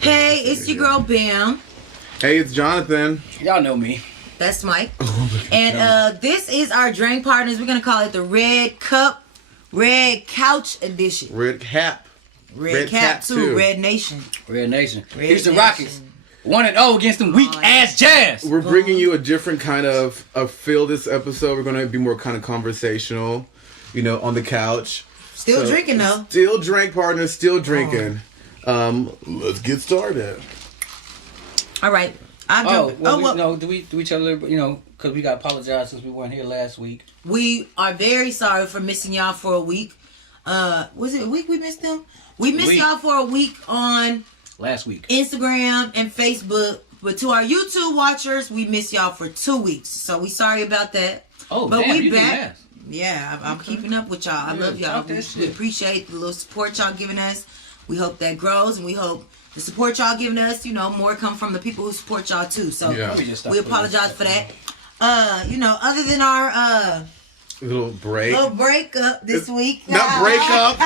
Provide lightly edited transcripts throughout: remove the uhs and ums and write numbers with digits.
Hey, it's your girl Bam. Hey, it's Jonathan. Y'all know me. That's Mike. And this is our drink partners. We're gonna call it the Red Cup, Red Couch Edition. Red Cap. Red Cap too. Red Nation. Red Nation. Red Houston Nation. Rockets. 1-0 against them weak ass Jazz. We're bringing you a different kind of feel this episode. We're going to be more kind of conversational, on the couch. Still drinking though. Still drink partners, still drinking. Let's get started. All right. Do we tell everybody, because we got to apologize since we weren't here last week. We are very sorry for missing y'all for a week. Was it a week we missed them? We missed y'all for a week on last week Instagram and Facebook, but to our YouTube watchers, we missed y'all for 2 weeks. So we sorry about that. Oh, but damn, we back. Ass. Yeah, I'm keeping up with y'all. I love y'all. We appreciate the little support y'all giving us. We hope that grows, and we hope the support y'all giving us, more come from the people who support y'all too. So we apologize for that. Other than our little breakup this week. Not breakup,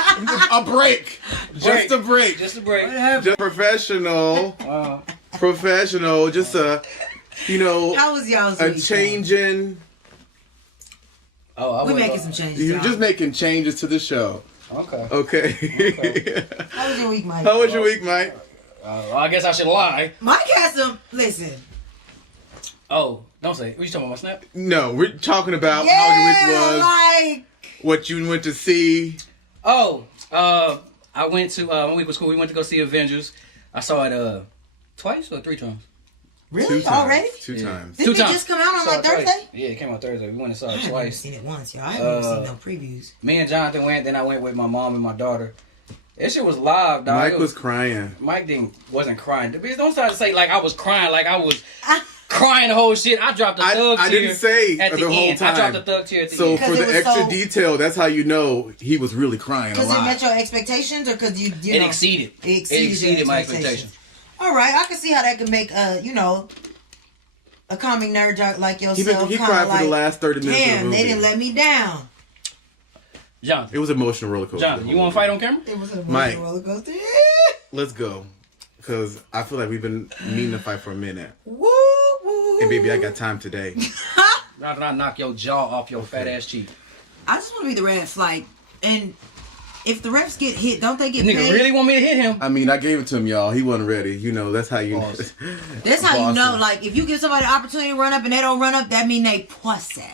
a break. Just a break. Just a break. Just professional. Professional. Just how was y'all's a week? changing. We're making some changes. You're just making changes to the show. Okay. How was your week, Mike? How was your week, Mike? I guess I should lie. Mike has some. Listen. Oh, don't say. What you talking about, my snap? No, we're talking about how your week was. Like what you went to see. Oh, I went to my week was cool. We went to go see Avengers. I saw it twice or 3 times. Really? 2 times. Already? 2 times. Didn't it just come out on Thursday? Twice. Yeah, it came out Thursday. We went and saw it I twice. haven't seen it once, y'all. I haven't even seen no previews. Me and Jonathan went. Then I went with my mom and my daughter. That shit was live, dog. Mike was crying. Mike wasn't crying. The bitch, don't start to say like I was crying, like I was crying the whole shit. I dropped the thug tear. I didn't say at the whole end. time. I dropped the thug tear at the so end. for the extra detail, that's how you know he was really crying a Because lot. it met your expectations, or because you It exceeded. It exceeded my expectations. All right, I can see how that could make a comic nerd like yourself. He cried for the last 30 minutes of the Damn, movie. they didn't let me down. Jonathan. It was an emotional roller coaster. Jonathan, you want to fight on camera? It was an Mike. emotional roller coaster. Let's go. Because I feel like we've been meaning to fight for a minute. Woo, woo. And baby, I got time today. Not that I knock your jaw off your fat ass cheek. I just want to be the refs, and if the refs get hit, don't they get Nigga paid? really want me to hit him? I mean, I gave it to him, y'all. He wasn't ready. That's how you know. That's how you know. Like, if you give somebody an opportunity to run up and they don't run up, that mean they pussy.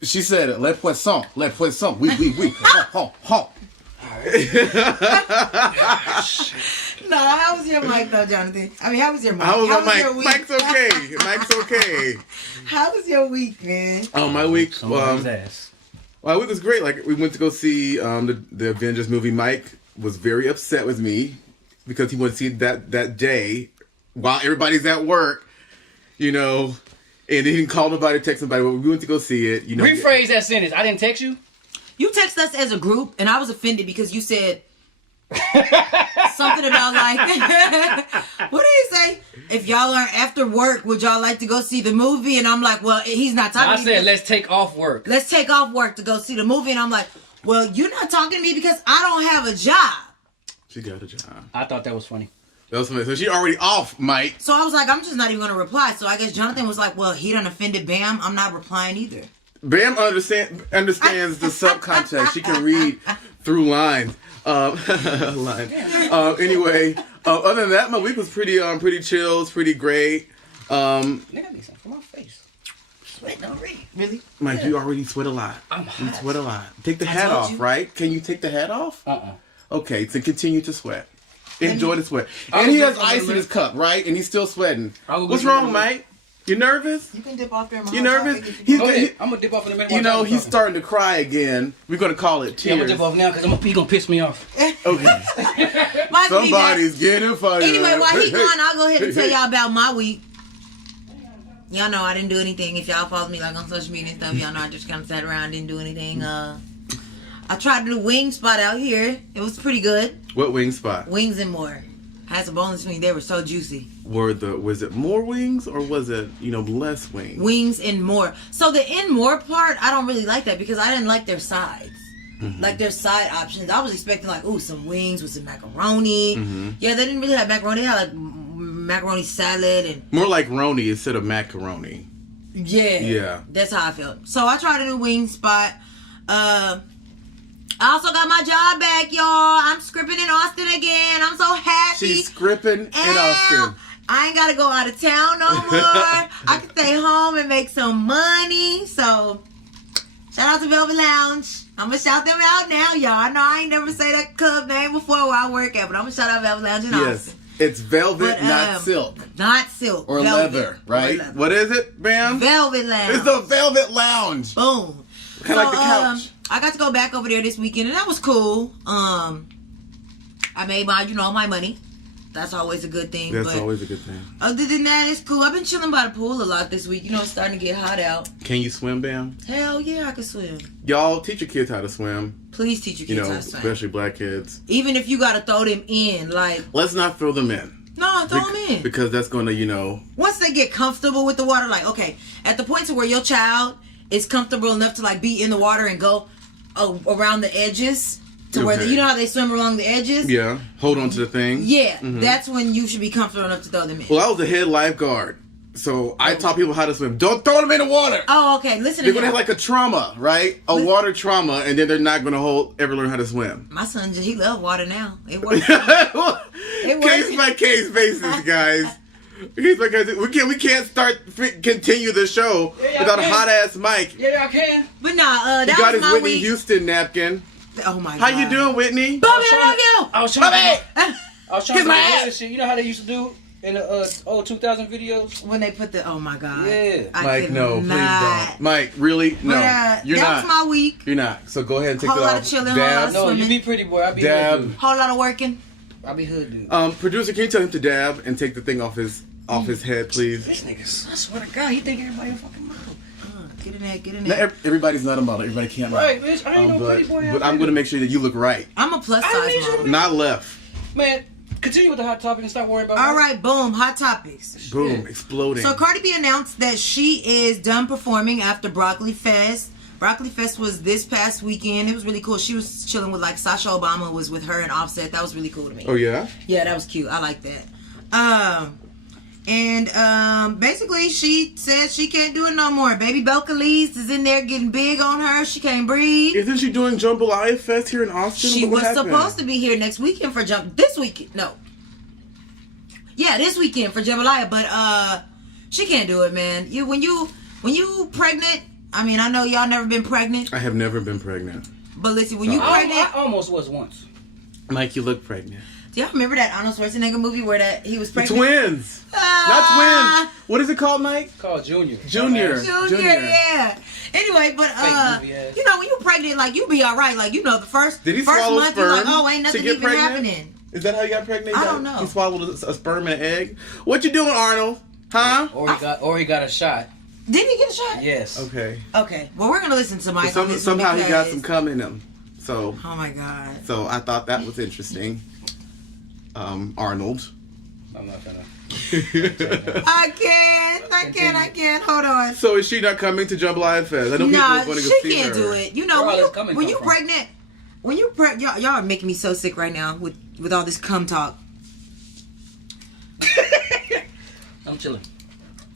She said, "Les poissons, les poissons, oui, ha, ha." No, how was your mic though, Jonathan? I mean, how was your mic? How was my your mic? week? Mike's okay. Mike's okay. How was your week, man? Oh, my week. Somebody's ass. My week was great. Like, we went to go see the Avengers movie. Mike was very upset with me because he wanted to see it that day while everybody's at work, and he didn't call nobody, text nobody. But we went to go see it. Rephrase that sentence. I didn't text you? You text us as a group, and I was offended because you said something about what did he say? If y'all are after work, would y'all like to go see the movie? And I'm like, well, he's not talking to me. I said, let's take off work. Let's take off work to go see the movie. And I'm like, well, you're not talking to me because I don't have a job. She got a job. I thought that was funny. That was funny. So she already off, Mike. So I was like, I'm just not even going to reply. So I guess Jonathan was like, well, he done offended Bam. I'm not replying either. Bam understands the subcontext. She can read through lines. Anyway, other than that, my week was pretty chill, pretty great. Nigga, I need something for my face. Sweat already. Really? Mike, you already sweat a lot. I'm hot. You sweat a lot. Take the hat off, right? Can you take the hat off? Okay, so continue to sweat. Enjoy the sweat. And he has ice in his cup, right? And he's still sweating. What's wrong, Mike? You nervous? You can dip off there. You nervous? I'm gonna dip off in a minute. He's starting to cry again. We're gonna call it tears. Yeah, I'm gonna dip off now because he gonna piss me off. Okay. Somebody's getting fired. Anyway, while he's gone, I'll go ahead and tell y'all about my week. Y'all know I didn't do anything. If y'all follow me on social media and stuff, y'all know I just kind of sat around, didn't do anything. I tried to do wing spot out here. It was pretty good. What wing spot? Wings and more. I had some boneless wings. They were so juicy. Was it more wings or was it, less wings? Wings and more. So the and more part, I don't really like that because I didn't like their sides. Mm-hmm. Like their side options. I was expecting some wings with some macaroni. Mm-hmm. Yeah, they didn't really have macaroni. They had macaroni salad and more like Roni instead of macaroni. Yeah, that's how I felt. So I tried a new wing spot. I also got my job back, y'all. I'm scripting in Austin again. I'm so happy. She's scripting in Austin. I ain't gotta go out of town no more. I can stay home and make some money. So shout out to Velvet Lounge. I'm gonna shout them out now, y'all. I know I ain't never say that club name before where I work at, but I'm gonna shout out Velvet Lounge in Austin. It's velvet, not silk. Not silk. Or velvet. leather, right? Or leather. What is it, Bam? Velvet Lounge. It's the Velvet Lounge. Boom. Kind of like the couch. I got to go back over there this weekend, and that was cool. I made my money. That's always a good thing. That's always a good thing. Other than that, it's cool. I've been chilling by the pool a lot this week. It's starting to get hot out. Can you swim, Bam? Hell yeah, I can swim. Y'all, teach your kids how to swim. Please teach your kids how to swim. Especially black kids. Even if you got to throw them in, like... Let's not throw them in. No, throw them in. Because that's going to, Once they get comfortable with the water, like, okay, at the point to where your child is comfortable enough to, like, be in the water and go around the edges to where, you know how they swim along the edges? Yeah. Hold on to the thing. Yeah. That's when you should be comfortable enough to throw them in. Well, I was the head lifeguard. So I taught people how to swim. Don't throw them in the water. Oh, okay. Listen They're going to have like a trauma, right? Water trauma, and then they're not going to ever learn how to swim. My son, he loves water now. It works. Case by case basis, guys. Case by case. We can't continue the show without a hot ass mic. Yeah, I can. But nah, that he got was his my Whitney week. Houston napkin. Oh my How God. you doing, Whitney? Bobby, I love you. I was trying Kiss to my do ass. this shit. You know how they used to do in the old 2000 videos? When they put the, oh my God. Yeah. Mike, no, please don't. Mike, really? No. But, you're that not. was my week. You're not. So go ahead and take Whole it lot off. of chilling, whole lot Dab. of No, swimming. you be pretty boy. I be Dab. hood dude. Whole lot of working. I be hood dude. Producer, can you tell him to dab and take the thing off his head, please? This nigga, I swear to God, he think everybody a fucking model. Get in there, get in Not there. everybody's not a model. Everybody can't model. Right, bitch. I ain't no pretty boy. But I'm going to make sure that you look right. I'm a plus I size need you to model. be- Not left. Man, continue with the hot topic and stop worrying about All right, boom, hot topics. Boom, exploding. So Cardi B announced that she is done performing after Broccoli Fest. Broccoli Fest was this past weekend. It was really cool. She was chilling with, like, Sasha Obama was with her and Offset. That was really cool to me. Oh, yeah? Yeah, that was cute. I like that. Basically, she said she can't do it no more. Baby Belcalis is in there getting big on her. She can't breathe. Isn't she doing Jambalaya Fest here in Austin? She What was happened? supposed to be here next weekend for this weekend. No. Yeah, this weekend for Jambalaya, but she can't do it, man. When you pregnant, I mean, I know y'all never been pregnant. I have never been pregnant. But listen, when you I pregnant, almost was once. Mike, you look pregnant. do y'all remember that Arnold Schwarzenegger movie where he was pregnant? Twins. Not twins. What is it called, Mike? Called Junior. Junior. Junior, yeah. Anyway, but movie ass. when you pregnant, like you be all right. Like the first Did he first swallow month, sperm you're like, oh, ain't nothing to get even pregnant? happening. Is that how you got pregnant? I don't know. He swallowed a sperm and an egg. What you doing, Arnold? Huh? Or he got a shot. Didn't he get a shot? Yes. Okay. Okay. Well, we're gonna listen to Mike. on this one Somehow he got because- some cum in him. So. Oh my God. So I thought that was interesting. Arnold. I'm not gonna. I can't. Hold on. So is she not coming to Jambalaya Fest? I know people are going to go she see can't her. do it. When you pregnant, y'all are making me so sick right now with all this cum talk. I'm chilling.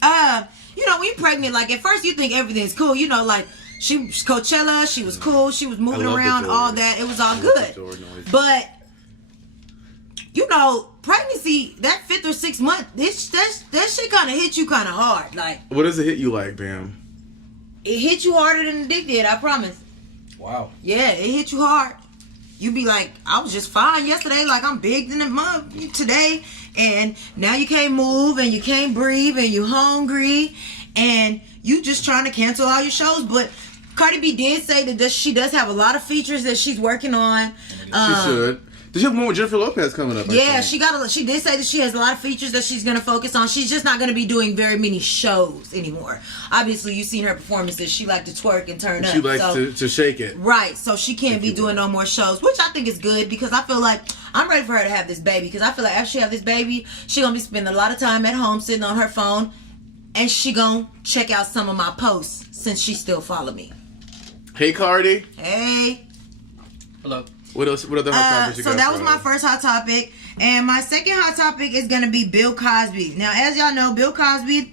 When you're pregnant, like at first you think everything's cool. Like she's Coachella, she was cool, she was moving around, all that. It was all good. But pregnancy, that 5th or 6th month, that shit kind of hit you kind of hard. Like, what does it hit you like, Bam? it hit you harder than the dick did. I promise. Wow. Yeah, it hit you hard. You be like, I was just fine yesterday. Like, I'm big in the month today. And now you can't move and you can't breathe and you hungry. And you just trying to cancel all your shows. But Cardi B did say that she does have a lot of features that she's working on. She should. Does she have one with Jennifer Lopez coming up? Yeah, she did say that she has a lot of features that she's going to focus on. She's just not going to be doing very many shows anymore. Obviously, you've seen her performances. She liked to twerk and turn up. She likes to shake it. Right, so she can't be doing no more shows, which I think is good because I feel like I'm ready for her to have this baby because I feel like after she have this baby, she going to be spending a lot of time at home sitting on her phone and she going to check out some of my posts since she still follow me. Hey, Cardi. Hey. Hello. What else? What other hot topics you got? So that was my first hot topic. And my second hot topic is going to be Bill Cosby. Now, as y'all know, Bill Cosby,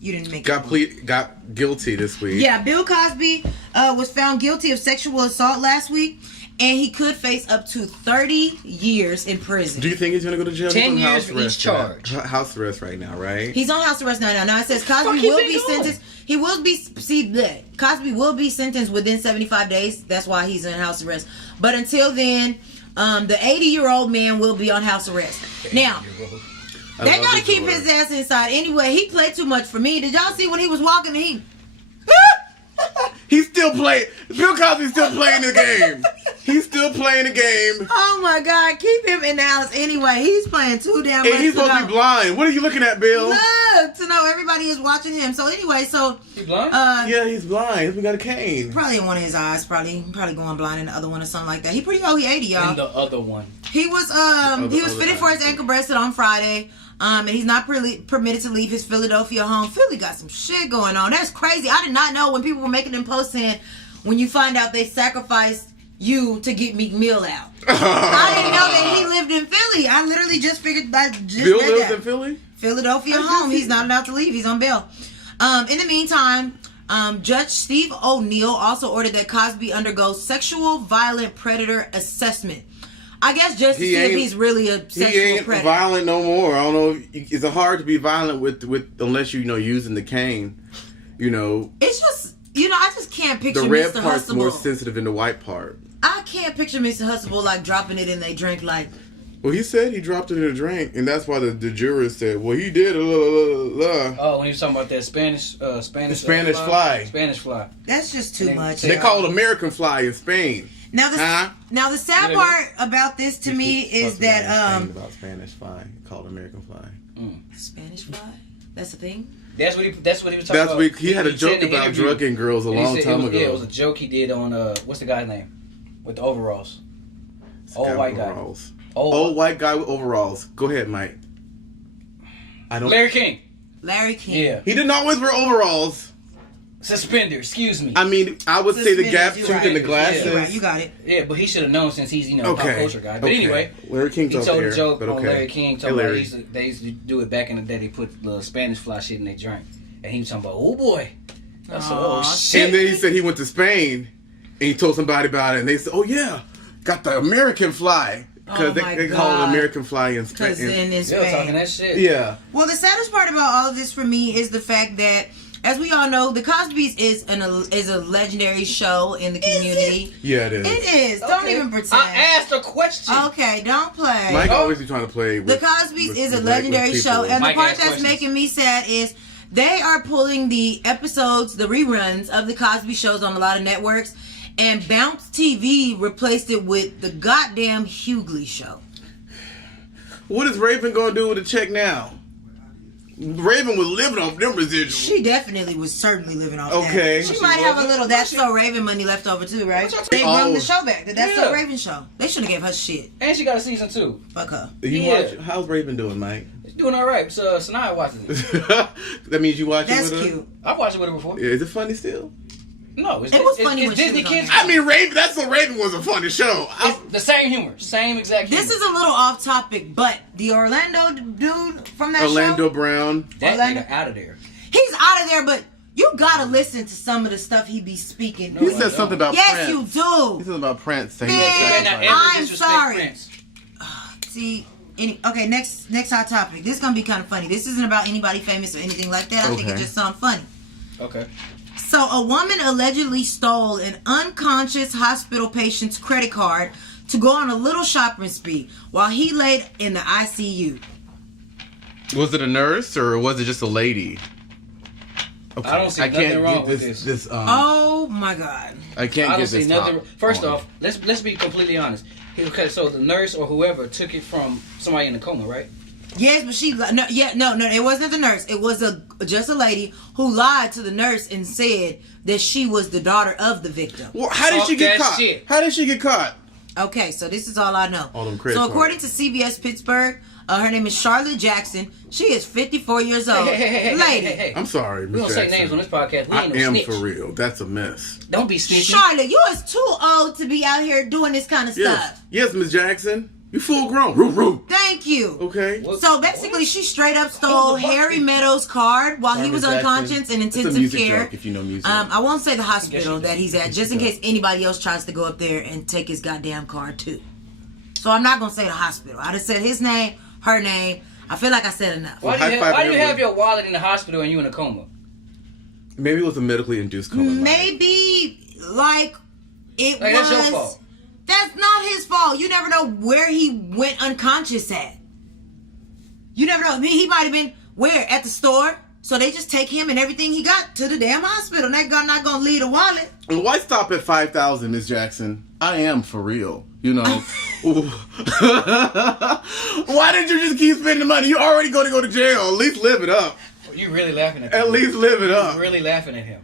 you didn't make it. Got guilty this week. Yeah, Bill Cosby was found guilty of sexual assault last week, and he could face up to 30 years in prison. Do you think he's going to go to jail? 10 years for each charge. House arrest right now, right? He's on house arrest now. Now it says Cosby will be sentenced. He will be Cosby will be sentenced within 75 days. That's why he's in house arrest. But until then, the 80-year-old man will be on house arrest. Now, they gotta keep his ass inside anyway. He played too much for me. Did y'all see when he was walking? He's still playing. Bill Cosby's still playing the game. He's still playing the game. Oh my God! Keep him in the house anyway. He's playing too damn much. And he's supposed to be blind. What are you looking at, Bill? Look, to know everybody is watching him. So anyway, He's blind? Yeah, he's blind. We got a cane. Probably in one of his eyes. Probably going blind in the other one or something like that. He pretty old. He 80, y'all. In the other one. He was fitted for his ankle bracelet on Friday. And he's not permitted to leave his Philadelphia home. Philly got some shit going on. That's crazy. I did not know when people were making them posts saying, when you find out they sacrificed you to get Meek Mill out. I didn't know that he lived in Philly. I literally just figured that. Bill lives in Philly? Philadelphia home. He's not allowed to leave. He's on bail. In the meantime, Judge Steve O'Neill also ordered that Cosby undergo sexual violent predator assessment. I guess just to see if he's really a sexual he ain't predator. Violent no more. I don't know. It's hard to be violent with unless using the cane. It's just I just can't picture the red Mr. part's Huxtable. more sensitive than the white part. I can't picture Mr. Huxtable like dropping it in they drink like. Well, he said he dropped it in a drink, and that's why the jurors said, "Well, he did." Oh, when he was talking about that Spanish fly. Spanish fly. That's just too much. They call it American fly in Spain. Now the sad part about this to me is that about Spanish fly called American fly. Spanish fly. That's a thing. That's what he was talking about. He had a joke about drugging girls a long time ago. Yeah, it was a joke he did on what's the guy's name with the overalls? Old white guy. Old white guy with overalls. Go ahead, Mike. Larry King. Yeah. He didn't always wear overalls. Suspender, excuse me. I mean, I would say the gap tooth and the glasses. Right, you got it. Yeah, but he should have known since he's a pop culture guy. But anyway, Larry King he told a joke on okay. Larry King. Told they used to do it back in the day. They put the Spanish fly shit in their drink, and he was talking about, oh boy, that's shit. And then he said he went to Spain, and he told somebody about it, and they said, oh yeah, got the American fly. Because they call it American fly in Spain. Because in Spain. They were talking that shit. Yeah. Well, the saddest part about all of this for me is the fact that, as we all know, The Cosby's is a legendary show in the community. Yeah, it is. It is. Okay. Don't even pretend. I asked a question. Okay, don't play. Mike always be trying to play with The Cosby's is a legendary show, and the part that's making me sad is they are pulling the episodes, the reruns of The Cosby shows on a lot of networks, and Bounce TV replaced it with the goddamn Hughley show. What is Raven going to do with the check now? Raven was living off them residuals. She definitely was certainly living off that. Okay. She might have a little That's So Raven money left over too, right? They run the show back. The That's So Raven show. They should have gave her shit. And she got a season 2. Fuck her. How's Raven doing, Mike? She's doing all right. So Sanaa watches it. That means you watch it with her? That's cute. I've watched it with her before. Yeah, is it funny still? No, it was funny when Disney she was Kids. I mean, Raven. That's what Raven was a funny show. The same humor, same exact humor. This is a little off topic, but the Orlando dude from that Orlando show, Brown, that nigga out of there. He's out of there, but you gotta listen to some of the stuff he be speaking. He said something about Prince. Yes, you do. He said about Prince. I'm sorry. See. Okay, next hot topic. This is gonna be kind of funny. This isn't about anybody famous or anything like that. I think it just sounds funny. Okay. So a woman allegedly stole an unconscious hospital patient's credit card to go on a little shopping spree while he laid in the ICU. Was it a nurse or was it just a lady? Okay. I don't see nothing wrong with this. Oh my God! I can't get this. First off, let's be completely honest. Okay, so the nurse or whoever took it from somebody in a coma, right? Yes, but no, it wasn't the nurse. It was just a lady who lied to the nurse and said that she was the daughter of the victim. Well, how did she get caught? How did she get caught? Okay, so this is all I know. All them credit so according to CBS Pittsburgh, her name is Charlotte Jackson. She is 54 years old. Lady. I'm sorry, Miss Jackson. We don't say names on this podcast. We ain't no snitch. For real. That's a mess. Don't be snitching. Charlotte, you is too old to be out here doing this kind of stuff. Yes, Miss Jackson. You full grown. Roo. Thank you. Okay. So basically, she straight up stole Harry Meadows' card while he was unconscious in intensive care. Joke, if you know music. I won't say the hospital that he's at, just in case anybody else tries to go up there and take his goddamn card too. So I'm not gonna say the hospital. I just said his name, her name. I feel like I said enough. Why do you have your wallet in the hospital and you in a coma? Maybe it was a medically induced coma. Maybe like it was. That's your fault. That's not his fault. You never know where he went unconscious at. You never know. I mean, he might have been where? At the store. So they just take him and everything he got to the damn hospital. And that guy not going to leave a wallet. And why stop at 5,000, Miss Jackson? I am for real. You know. Why didn't you just keep spending money? You already going to go to jail. At least live it up. You really laughing at him. At least live it up. You're really laughing at him.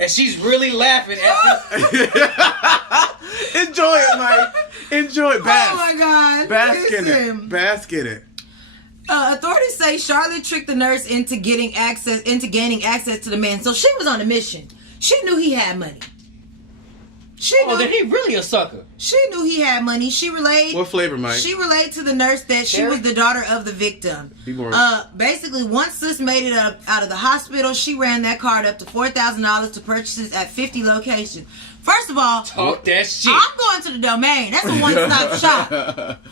And she's really laughing at this. Enjoy it, Mike. Enjoy it. Bask. Oh my God. Bask in it. Bask in it. Authorities say Charlotte tricked the nurse into gaining access to the man. So she was on a mission. She knew he had money. Then he really a sucker. She knew he had money. She relayed. What flavor, Mike? She relayed to the nurse that she was the daughter of the victim. Basically, once sis made it up out of the hospital, she ran that card up to $4,000 to purchases at 50 locations. First of all, talk that shit. I'm going to the domain. That's a one-stop shop.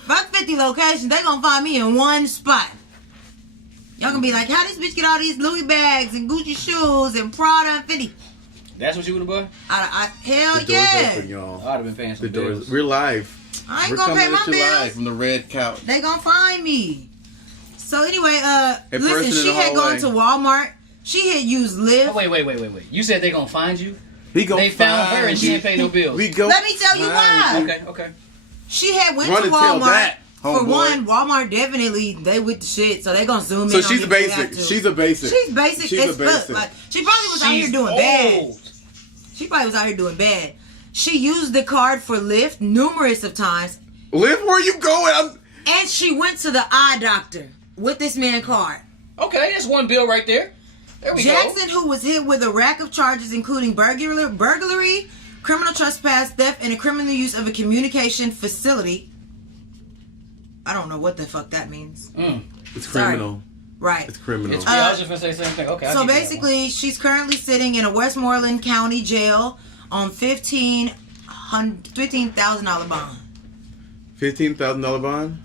Fuck 50 locations. They gonna find me in one spot. Y'all gonna be like, how this bitch get all these Louis bags and Gucci shoes and Prada and Fendi? That's what you would have bought? Hell the yeah. Open, y'all. I'd have been paying some bills. We're live. I ain't gonna pay my bills. Live from the red couch. They gonna find me. So anyway, listen, she had gone to Walmart. She had used Lyft. Oh, wait. You said they gonna find you? They found her and she didn't pay no bills. Let me tell you why. Okay. She had went to Walmart. For one, Walmart definitely, they with the shit, so they gonna zoom in. So she's a basic. She's a basic. She's basic. She's basic. Like, she probably was out here doing bad. She probably was out here doing bad. She used the card for Lyft numerous of times. Lyft, where you going? And she went to the eye doctor with this man's card. Okay, that's one bill right there. There we Jackson, who was hit with a rack of charges including burglary, criminal trespass, theft, and a criminal use of a communication facility. I don't know what the fuck that means. It's criminal. Sorry. Right. It's criminal. I was just going to say the same thing. Okay. So basically, she's currently sitting in a Westmoreland County jail on $15,000 bond. $15,000 bond?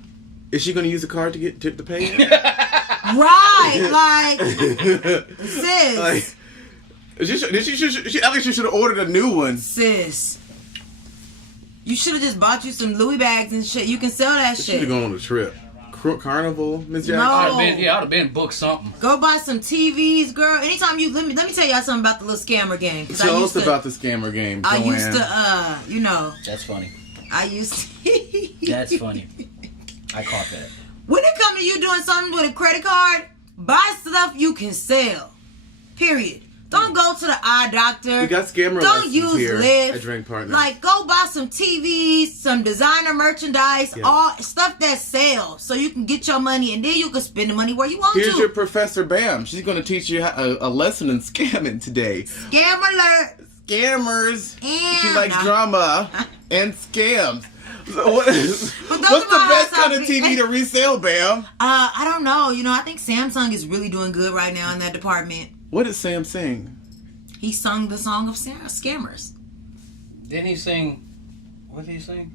Is she going to use the card to pay it? Right. Like, sis. Like, she actually should have ordered a new one. Sis. You should have just bought you some Louis bags and shit. You can sell that shit. Should have gone on a trip. Carnival, Miss Jackson. No. I'd have been booked something. Go buy some TVs, girl. Anytime you let me tell y'all something about the little scammer game. Tell us about the scammer game, Joanne. I used to, That's funny. That's funny. I caught that. When it comes to you doing something with a credit card, buy stuff you can sell. Period. Don't go to the eye doctor. We got scammer Don't use here Lyft. at Drink Partner. Like, go buy some TVs, some designer merchandise, all stuff that sells, so you can get your money, and then you can spend the money where you want to. Here's your Professor Bam. She's going to teach you a lesson in scamming today. Scam alert. Scammers. And she likes drama and scams. So what's the best kind of TV to resell, Bam? I don't know. I think Samsung is really doing good right now in that department. What did Sam sing? He sung the song of scammers. Didn't he sing? What did he sing?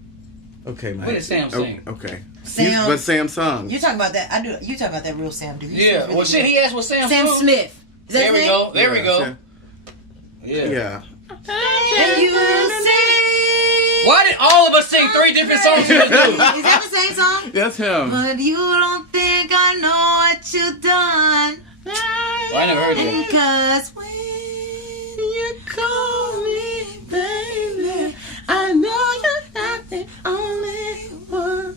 Okay, Mike. What did Sam sing? Okay. Sam. Sam sung. You talking about that? I do. You talking about that real Sam? Dude. Yeah. Well, shit. He asked what Sam. Sam sung. Smith. Is that there we go. There we go. Sam. Yeah. And you sing. Why did all of us sing 3 different songs in this dude? Is that the same song? That's him. But you don't think I know what you've done. Well, I never heard that. Because when you call me, baby, I know you're not the only one.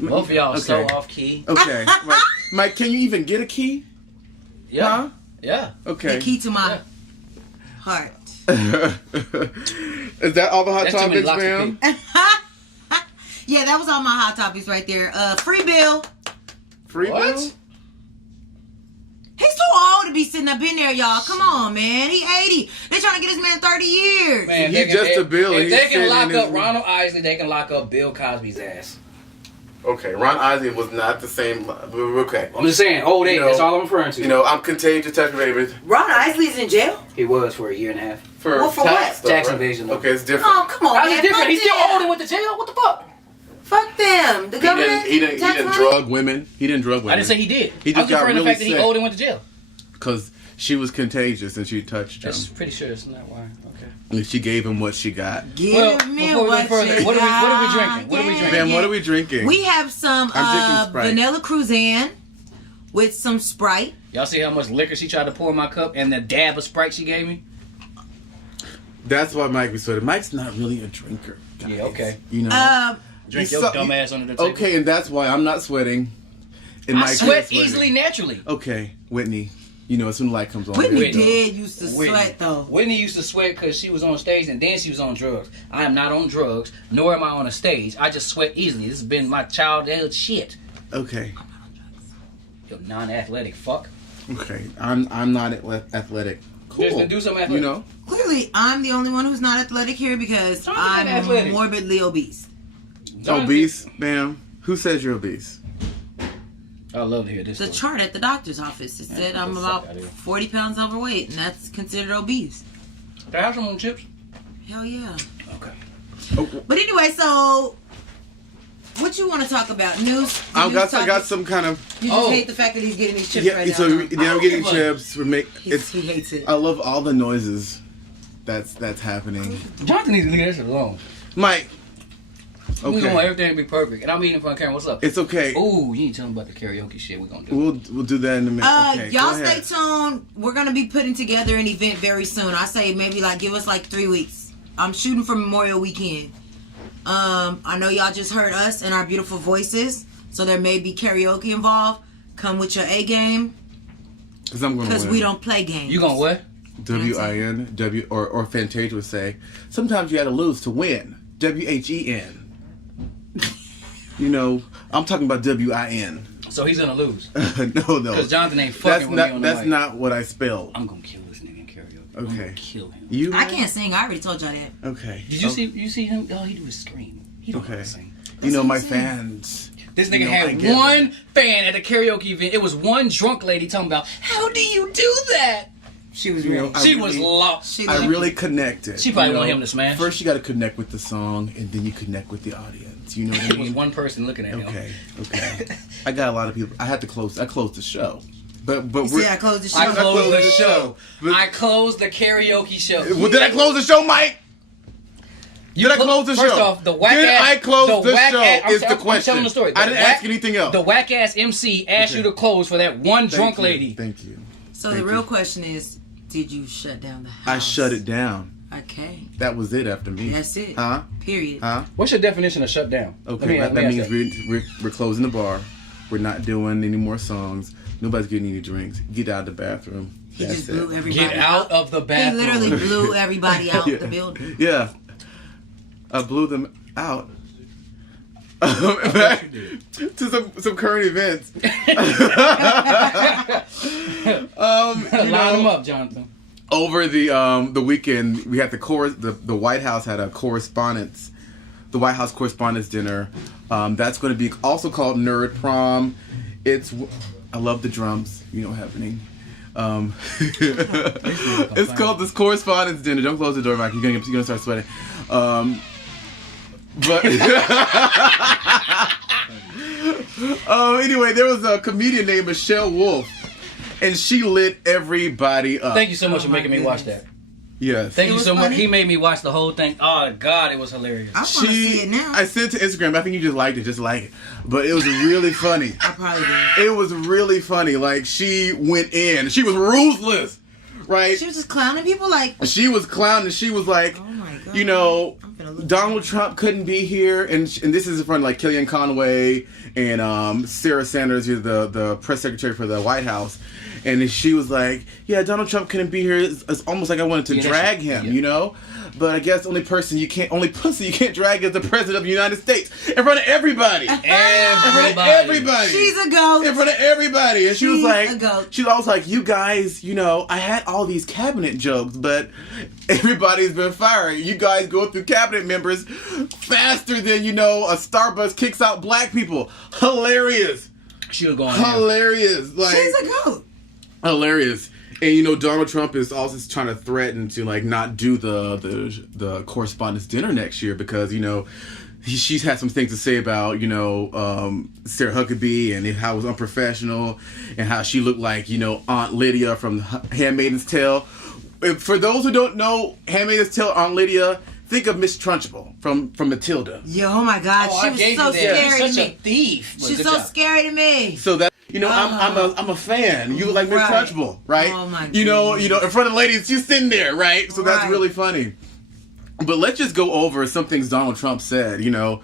Both of y'all are so off key. Okay. Mike, can you even get a key? Yeah. Huh? Yeah. Okay. The key to my heart. Is that all the hot topics, ma'am? Yeah, that was all my hot topics right there. Free Bill. Free Bill? He's too old to be sitting up in there, y'all. Come on, man. He 80. They trying to get this man 30 years. Man, he's just a bill. If they can lock up Ronald Isley, they can lock up Bill Cosby's ass. Okay, Ron Isley was not the same. Okay. I'm just saying, old age. That's all I'm referring to. You know, I'm contagious, touch baby. Ron Isley's in jail? He was for a year and a half. For what? Tax evasion. Okay, it's different. Oh, come on, How's man. it different? He's still them. old and went to jail? What the fuck? Fuck them. The government. He didn't drug women. He didn't drug women. I didn't say he did. He I was just got referring to the really fact that he sick. old and went to jail. Because she was contagious and she touched him. That's pretty sure that's not why. Okay. And she gave him what she got. Give me before we what go further, you what are we got. drinking? What are we drinking? Man, what are we drinking? We have some I'm drinking Sprite. vanilla Cruzan with some Sprite. Y'all see how much liquor she tried to pour in my cup and the dab of Sprite she gave me? That's why Mike was sweating. Mike's not really a drinker. Guys. Yeah, okay. You know. Drink your dumb ass under the table. Okay, and that's why I'm not sweating. And I Mike sweat is sweating. easily, naturally. Okay, Whitney. You know, as soon as the light comes on. Whitney Whitney. did used to sweat though. Whitney used to sweat because she was on stage and then she was on drugs. I am not on drugs, nor am I on a stage. I just sweat easily. This has been my childhood shit. Okay. You non-athletic fuck. Okay. I'm not athletic. Cool. Just do something athletic. You know? Clearly, I'm the only one who's not athletic here because Jonathan I'm athletic. morbidly obese. Jonathan. Obese, ma'am. Who says you're obese? I love to hear this. The story. chart at the doctor's office it said I'm get the about fuck outta here. 40 pounds overweight, and that's considered obese. Can I have some on chips? Hell yeah. Okay. Oh, But anyway, so what you want to talk about? News? I News got topics? some kind of. You just hate the fact that he's getting these chips Yeah, right now. so huh? I'm getting give a- chips. He hates it. I love all the noises that's happening. Jonathan needs to leave that shit alone. Mike. We want Okay. everything to be perfect. And I'm eating in front of camera. What's up? It's okay. Ooh, you need to tell them about the karaoke shit we're going to do. We'll do that in a minute. Okay, Y'all go stay ahead. tuned. We're gonna be putting together an event very soon. I say maybe give us 3 weeks. I'm shooting for Memorial Weekend. I know y'all just heard us and our beautiful voices, so there may be karaoke involved. Come with your A game, Because I'm going to because win. we don't play games. You gonna what? WIN, or Fantasia would say, sometimes you got to lose to win. WHEN. You know, I'm talking about WIN. So he's gonna lose. No. Because Jonathan ain't fucking with me on the That's mic. not what I spelled. I'm gonna kill this nigga in karaoke. Okay. I'm gonna kill him. You? I can't sing. I already told y'all that. Okay. Did you see him? All he do is scream. He don't know how Okay. to sing. You know, what my I'm saying. fans. This You nigga know, I had get one it. fan at a karaoke event. It was one drunk lady talking about, how do you do that? She was You know, real. I She really- was lost. I really connected. She probably you know? want him to smash. First, you got to connect with the song, and then you connect with the audience. You know what I It was mean? one person looking at him. Okay. I got a lot of people. I closed the show. But You we're. see, I closed the show. I closed the show. But- I closed the karaoke show. Well, did I close the show, Mike? Did I close the show? First off, the whack Did ass. I close the whack show? ass, Is the I'm question. telling the story. I didn't ask anything else. The whack ass MC asked Okay. you to close for that one drunk Thank you. lady. Thank you. So Thank the real you. question is, did you shut down the house? I shut it down. Okay. That was it after me. That's it. Huh? Period. Huh? What's your definition of shut down? Okay, that means we're closing the bar. We're not doing any more songs. Nobody's getting any drinks. Get out of the bathroom. He That's just blew it. everybody Get out of the He bathroom. literally blew everybody out Yeah. the building. Yeah. I blew them out. Back to some current events. You Line know, them up, Jonathan. over the weekend, we had the White House had a correspondence, the White House Correspondence Dinner. That's going to be also called Nerd Prom. I love the drums. You know what's happening. It's called this Correspondence Dinner. Don't close the door, Mike. You're gonna start sweating. But anyway, there was a comedian named Michelle Wolf, and she lit everybody up. Thank you so much for my making me watch that. Yes. Thank It you was so much. funny? He made me watch the whole thing. Oh God, it was hilarious. I want to see it now. I sent it to Instagram. I think you just liked it. Just like it. But it was really funny. I probably did. It was really funny. Like, she went in. She was ruthless. Right? She was just clowning people like, She was clowning. She was like, oh my God. you know, I'm finna look Donald Trump couldn't be here, and this is in front of like Kellyanne Conway and Sarah Sanders, who's the press secretary for the White House, and she was like, "Yeah, Donald Trump couldn't be here. It's almost like I wanted to Yeah, drag him, yeah. you know." but I guess the only pussy you can't drag is the president of the United States in front of everybody. Everybody. She's a goat. In front of everybody. And she was like, a goat. she was always like, you guys, I had all these cabinet jokes, but everybody's been fired. You guys go through cabinet members faster than, a Starbucks kicks out black people. Hilarious. She was going hilarious. Like, she's a goat. Hilarious. And Donald Trump is also trying to threaten to not do the correspondence dinner next year because she's had some things to say about Sarah Huckabee and how it was unprofessional and how she looked like Aunt Lydia from Handmaid's Tale. For those who don't know Handmaid's Tale, Aunt Lydia, think of Miss Trunchbull from Matilda. Yo, oh my God, she was so scary to me. She's such a thief. She's so scary to me. So that. I'm a fan. You like Miss Trunchbull, right? Oh my God. In front of ladies, she's sitting there, right? So that's really funny. But let's just go over some things Donald Trump said, and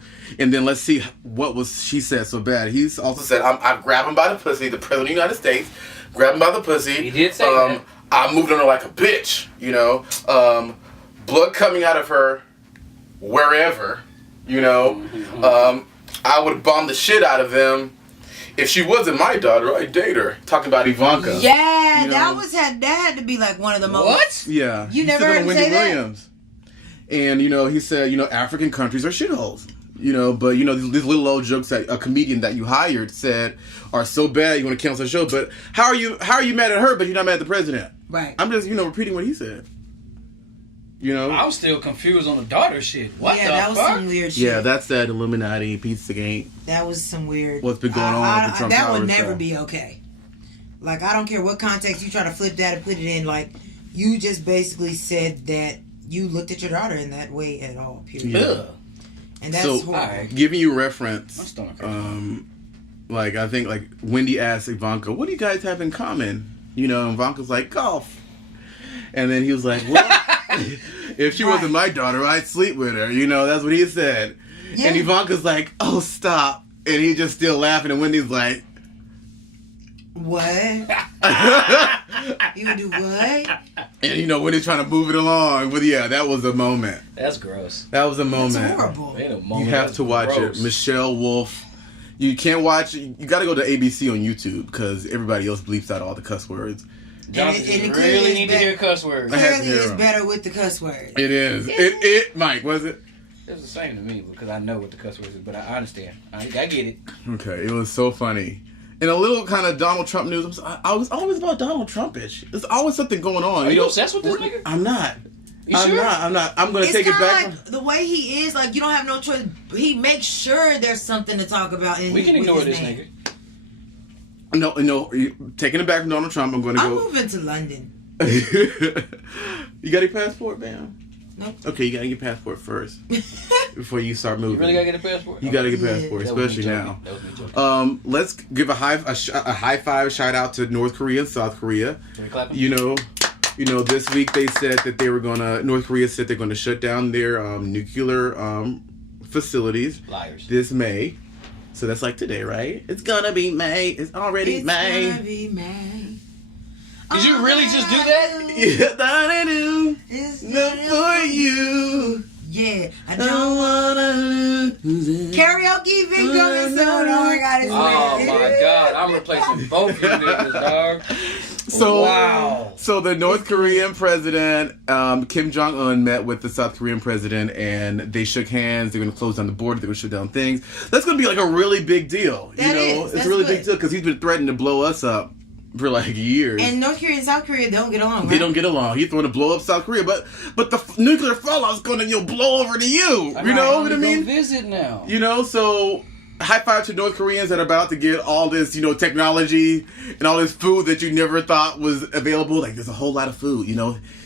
then let's see what she said so bad. He's also said, I grab him by the pussy, the president of the United States, grab him by the pussy. He did say that. I moved on her like a bitch, blood coming out of her wherever, I would bomb the shit out of them. If she wasn't my daughter, I'd date her. Talking about Ivanka. Yeah, that had to be like one of the most. What? Yeah. You never heard him say that? Williams. And, he said, African countries are shitholes. But, these little old jokes that a comedian that you hired said are so bad you want to cancel the show. But how are you mad at her, but you're not mad at the president? Right. I'm just, repeating what he said. I'm still confused on the daughter shit. What the fuck? Yeah, that was some weird shit. Yeah, that's that Illuminati Pizzagate. That was some weird. What's been going on with the Trump That Tower would never stuff. be okay. Like, I don't care what context you try to flip that and put it in. Like, you just basically said that you looked at your daughter in that way at all, period. Yeah. And that's horrible. Right. Giving you reference, I think Wendy asked Ivanka, what do you guys have in common? Ivanka's like, golf. And then he was like, well, if she wasn't my daughter, I'd sleep with her. That's what he said. Yeah. And Ivanka's like, oh, stop. And he's just still laughing. And Wendy's like, what? You would do what? And Wendy's trying to move it along. But yeah, that was a moment. That's gross. That was a moment. That's horrible. You have to watch it. Michelle Wolf. You can't watch it. You got to go to ABC on YouTube because everybody else bleeps out all the cuss words. Johnson really need to hear cuss words. Clearly, it's better with the cuss words. It is. Mike, was it? It was the same to me because I know what the cuss words is, but I understand. I get it. Okay, it was so funny. And a little kind of Donald Trump news. I was always about Donald Trump-ish. There's always something going on. Are you obsessed with this nigga? I'm not. You sure? I'm not. I'm going to take it back. Like the way he is, you don't have no choice. He makes sure there's something to talk about. We can ignore this nigga. No, taking it back from Donald Trump, I'm going to go. I'm moving to London. You got your passport, man? Nope. Okay, you got to get your passport first before you start moving. You really got to get a passport? You got to get a passport, especially now. That was me joking. Let's give a high five shout out to North Korea and South Korea. This week they said that North Korea said they're going to shut down their nuclear facilities. Liars. This May. So that's like today, right? It's gonna be May. It's already May. It's gonna be May. Did you really just do that? Yeah, that I do. It's good for you. Yeah, I don't wanna lose it. Karaoke video coming soon. Oh my God, it's my God, I'm replacing both of you niggas, dog. So the North Korean president, Kim Jong-un, met with the South Korean president, and they shook hands. They're going to close down the border. They're going to shut down things. That's going to be a really big deal. It's a really big deal because he's been threatening to blow us up for years. And North Korea and South Korea don't get along. They don't get along. He's trying to blow up South Korea, but the nuclear fallout's going to blow over to you. You know what I mean? Visit now. So. High five to North Koreans that are about to get all this, technology and all this food that you never thought was available. There's a whole lot of food,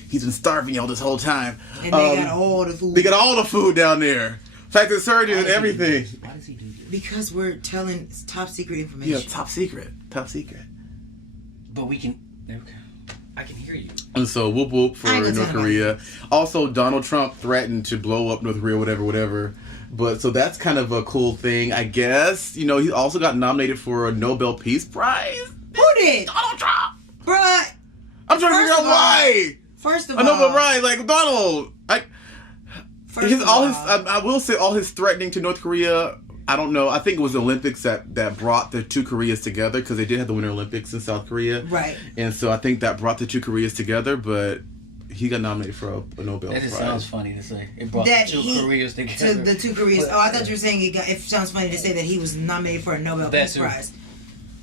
He's been starving y'all this whole time. And they got all the food. They got all the food down there. Plastic surgeons and everything. Why does he do this? Because we're telling top secret information. Yeah, top secret. Top secret. But we can... Okay. I can hear you. And so, whoop whoop for North Korea. Also, Donald Trump threatened to blow up North Korea, whatever. But so that's kind of a cool thing, I guess. He also got nominated for a Nobel Peace Prize. Who did? Donald Trump. Bruh. I'm trying to figure out why. First of all, a Nobel Prize, Donald. I will say all his threatening to North Korea. I don't know. I think it was the Olympics that brought the two Koreas together, because they did have the Winter Olympics in South Korea. Right. And so I think that brought the two Koreas together, but he got nominated for a Nobel Prize. That just sounds funny to say. It brought the two Koreas together. The two Koreas. I thought you were saying it sounds funny to say that he was nominated for a Nobel Peace Prize.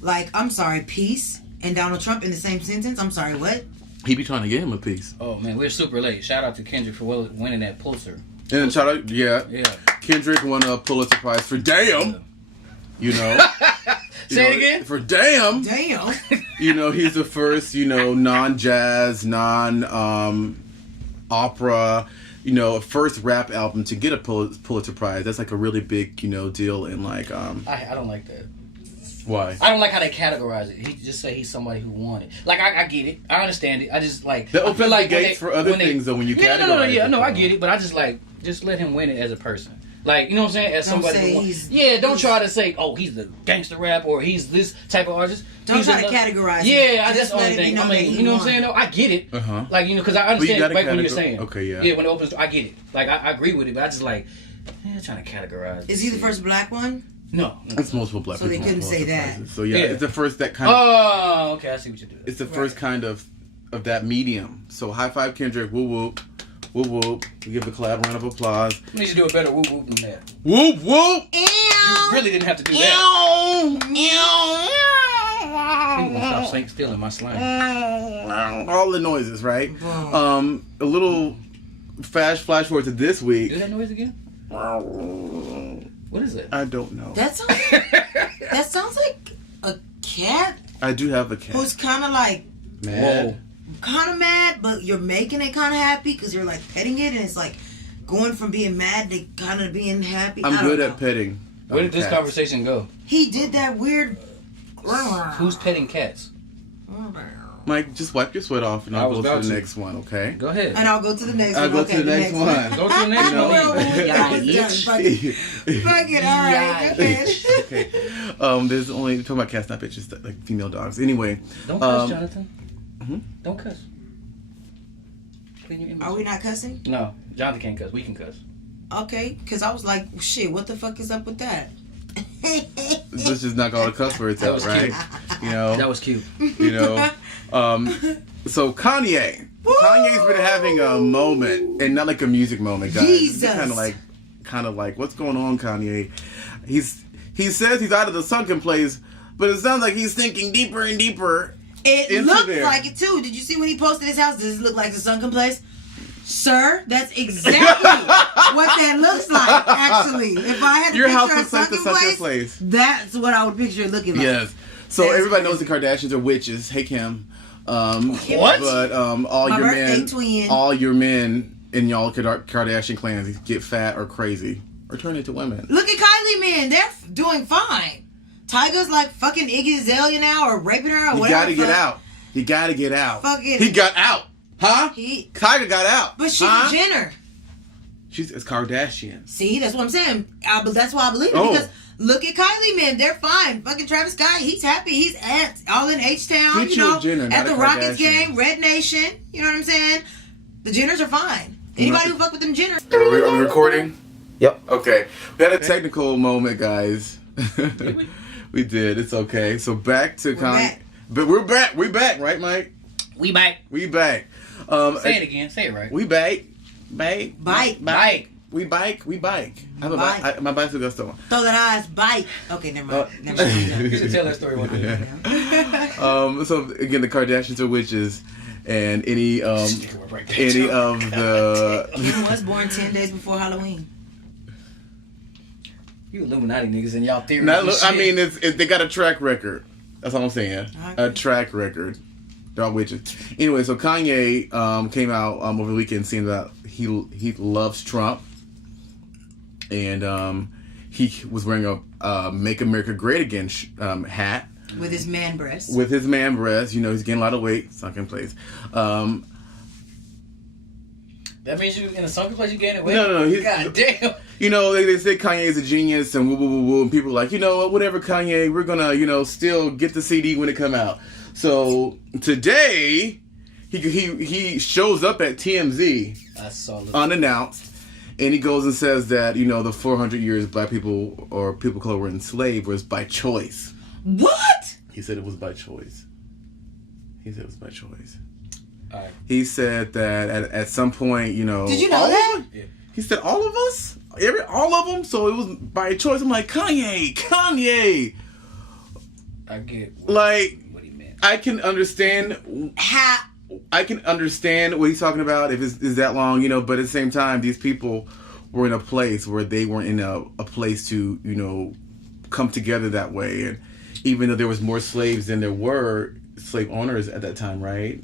Like, I'm sorry, peace and Donald Trump in the same sentence? I'm sorry, what? He be trying to get him a piece. Oh, man, we're super late. Shout out to Kendrick for winning that Pulitzer. And shout out, yeah. Kendrick won a Pulitzer Prize for Damn. You know. Say it again? For Damn. Damn. You know, he's the first, non-jazz, non-opera, first rap album to get a Pulitzer Prize. That's like a really big, deal in like... I don't like that. Why? I don't like how they categorize it. He just say he's somebody who won it. Like, I get it. I understand it. I just like... That opens the gates for other things, though, when you categorize it. No, I get it. But I just just let him win it as a person. Like, you know what I'm saying? As somebody don't try to say, oh, he's the gangster rap or he's this type of artist. Don't try to categorize Yeah, I just only think. I mean, you know what I'm saying? Though I get it. Like, because I understand right when you're saying. Okay, yeah. Yeah, when it opens, I get it. Like, I agree with it, but I just like, trying to categorize. Is he the first black one? No. It's multiple black people. So they couldn't say that. So it's the first that kind of... Oh, okay, I see what you're doing. It's the first kind of that medium. So high five Kendrick, whoop whoop. Whoop whoop. We give a collab round of applause. You need to do a better whoop whoop than that. Whoop whoop! You really didn't have to do that. I'm gonna stop stealing my slang. All the noises, right? A little flash forward to this week. Do that noise again? What is it? I don't know. That sounds like a cat. I do have a cat. Who's kind of like mad. Whoa. Kind of mad, but you're making it kind of happy because you're like petting it, and it's like going from being mad to kind of being happy. I'm good at petting. Where did this conversation go? He did that weird. Who's petting cats? Mike, just wipe your sweat off, and I'll go to the next one, okay? Go ahead. And I'll go to the next one. I'll go to the next one. Go to the next one. Fuck it, all right. Okay. There's only talking about cats, not bitches, like female dogs. Anyway. Don't cuss, Jonathan. Mm-hmm. Don't cuss. Clean your image. Are we not cussing? No, Jonathan can't cuss. We can cuss. Okay, because I was like, shit, what the fuck is up with that? Let's just knock all the cuss words out, right? Cute. That was cute. So Kanye. Woo! Kanye's been having a moment, and not like a music moment, guys. Jesus. Kind of like, what's going on, Kanye? He says he's out of the sunken place, but it sounds like he's sinking deeper and deeper. It looked like it too. Did you see when he posted his house? Does it look like the sunken place? Sir, that's exactly what that looks like, actually. If I had to picture a sunken place, that's what I would picture it looking like. Yes. So that's everybody knows the Kardashians are witches. Hey, Kim. What? But all your men in y'all Kardashian clans get fat or crazy or turn into women. Look at Kylie, man. They're doing fine. Tyga's like fucking Iggy Azalea now or raping her or whatever. You gotta get out. You gotta get out. Fucking. He got out. Huh? Tyga got out. But she's a Jenner. It's Kardashian. See, that's what I'm saying. That's why I believe it. Because look at Kylie, man. They're fine. Fucking Travis Scott, he's happy. He's all in H-Town, Jenner, at the Rockets game, Red Nation. You know what I'm saying? The Jenners are fine. Anybody who fuck with them Jenners. Are we recording? Yep. Okay. We had a technical moment, guys. We did. It's okay. So back to Kanye. But we're back. We back, right, Mike? We back. We back. Say it again. Say it right. We back. Bike. We bike. I have a bike. My bicycle goes still. Throw that eyes. Bike. Okay, never mind. You should tell that story one day. So again, the Kardashians are witches, and any of the. Kim was born 10 days before Halloween. You Illuminati niggas and y'all theories. I mean, they got a track record. That's all I'm saying. Okay. A track record. They're all witches. Anyway, so Kanye came out over the weekend saying that he loves Trump, and he was wearing a "Make America Great Again" hat with his man breasts. He's getting a lot of weight, sunken place. That means you in a sunken place you gaining weight? No. God damn. They say Kanye is a genius and woo woo woo woo, and people are like, whatever, Kanye, we're gonna, still get the CD when it come out. So today, he shows up at TMZ I saw unannounced, And he goes and says that, the 400 years black people or people of color were enslaved was by choice. What? He said it was by choice. He said that at some point, Did you know that? Yeah. He said all of us? All of them? So it was by choice. I'm like, Kanye. I get what he meant. I can understand what he's talking about if it's that long, but at the same time, these people were in a place where they weren't in a place to, come together that way. And even though there was more slaves than there were slave owners at that time, right?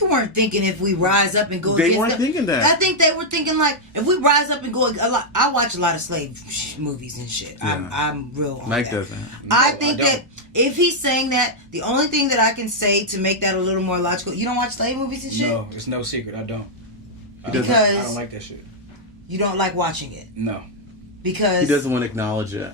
They weren't thinking if we rise up and go They against weren't them. thinking that. I think they were thinking like, if we rise up and go... I watch a lot of slave movies and shit. Yeah. I'm real on Mike that. doesn't. I think that if he's saying that, the only thing that I can say to make that a little more logical... You don't watch slave movies and shit? No, it's no secret. I don't. Because I don't like that shit. You don't like watching it? No. Because... He doesn't want to acknowledge it.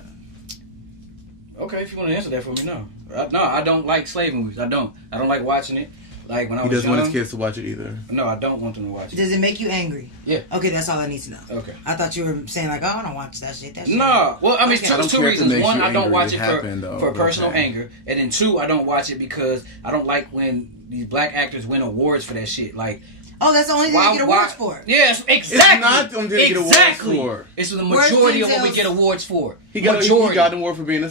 Okay, if you want to answer that for me, no. No, I don't like slave movies. I don't like watching it. Like when I was He doesn't young, want his kids to watch it either. No, I don't want them to watch it. Does it make you angry? Yeah. Okay, that's all I need to know. Okay. I thought you were saying like, oh, I don't watch that shit. No. Well, I mean, Okay. it's two reasons. One, I don't watch it though, for personal okay. anger. And then two, I don't watch it because I don't like when these black actors win awards for that shit. Like, oh, that's the only thing they get awards for. Yes, exactly. It's not the only thing they get awards for. It's the majority of what we get awards for. He got an award for being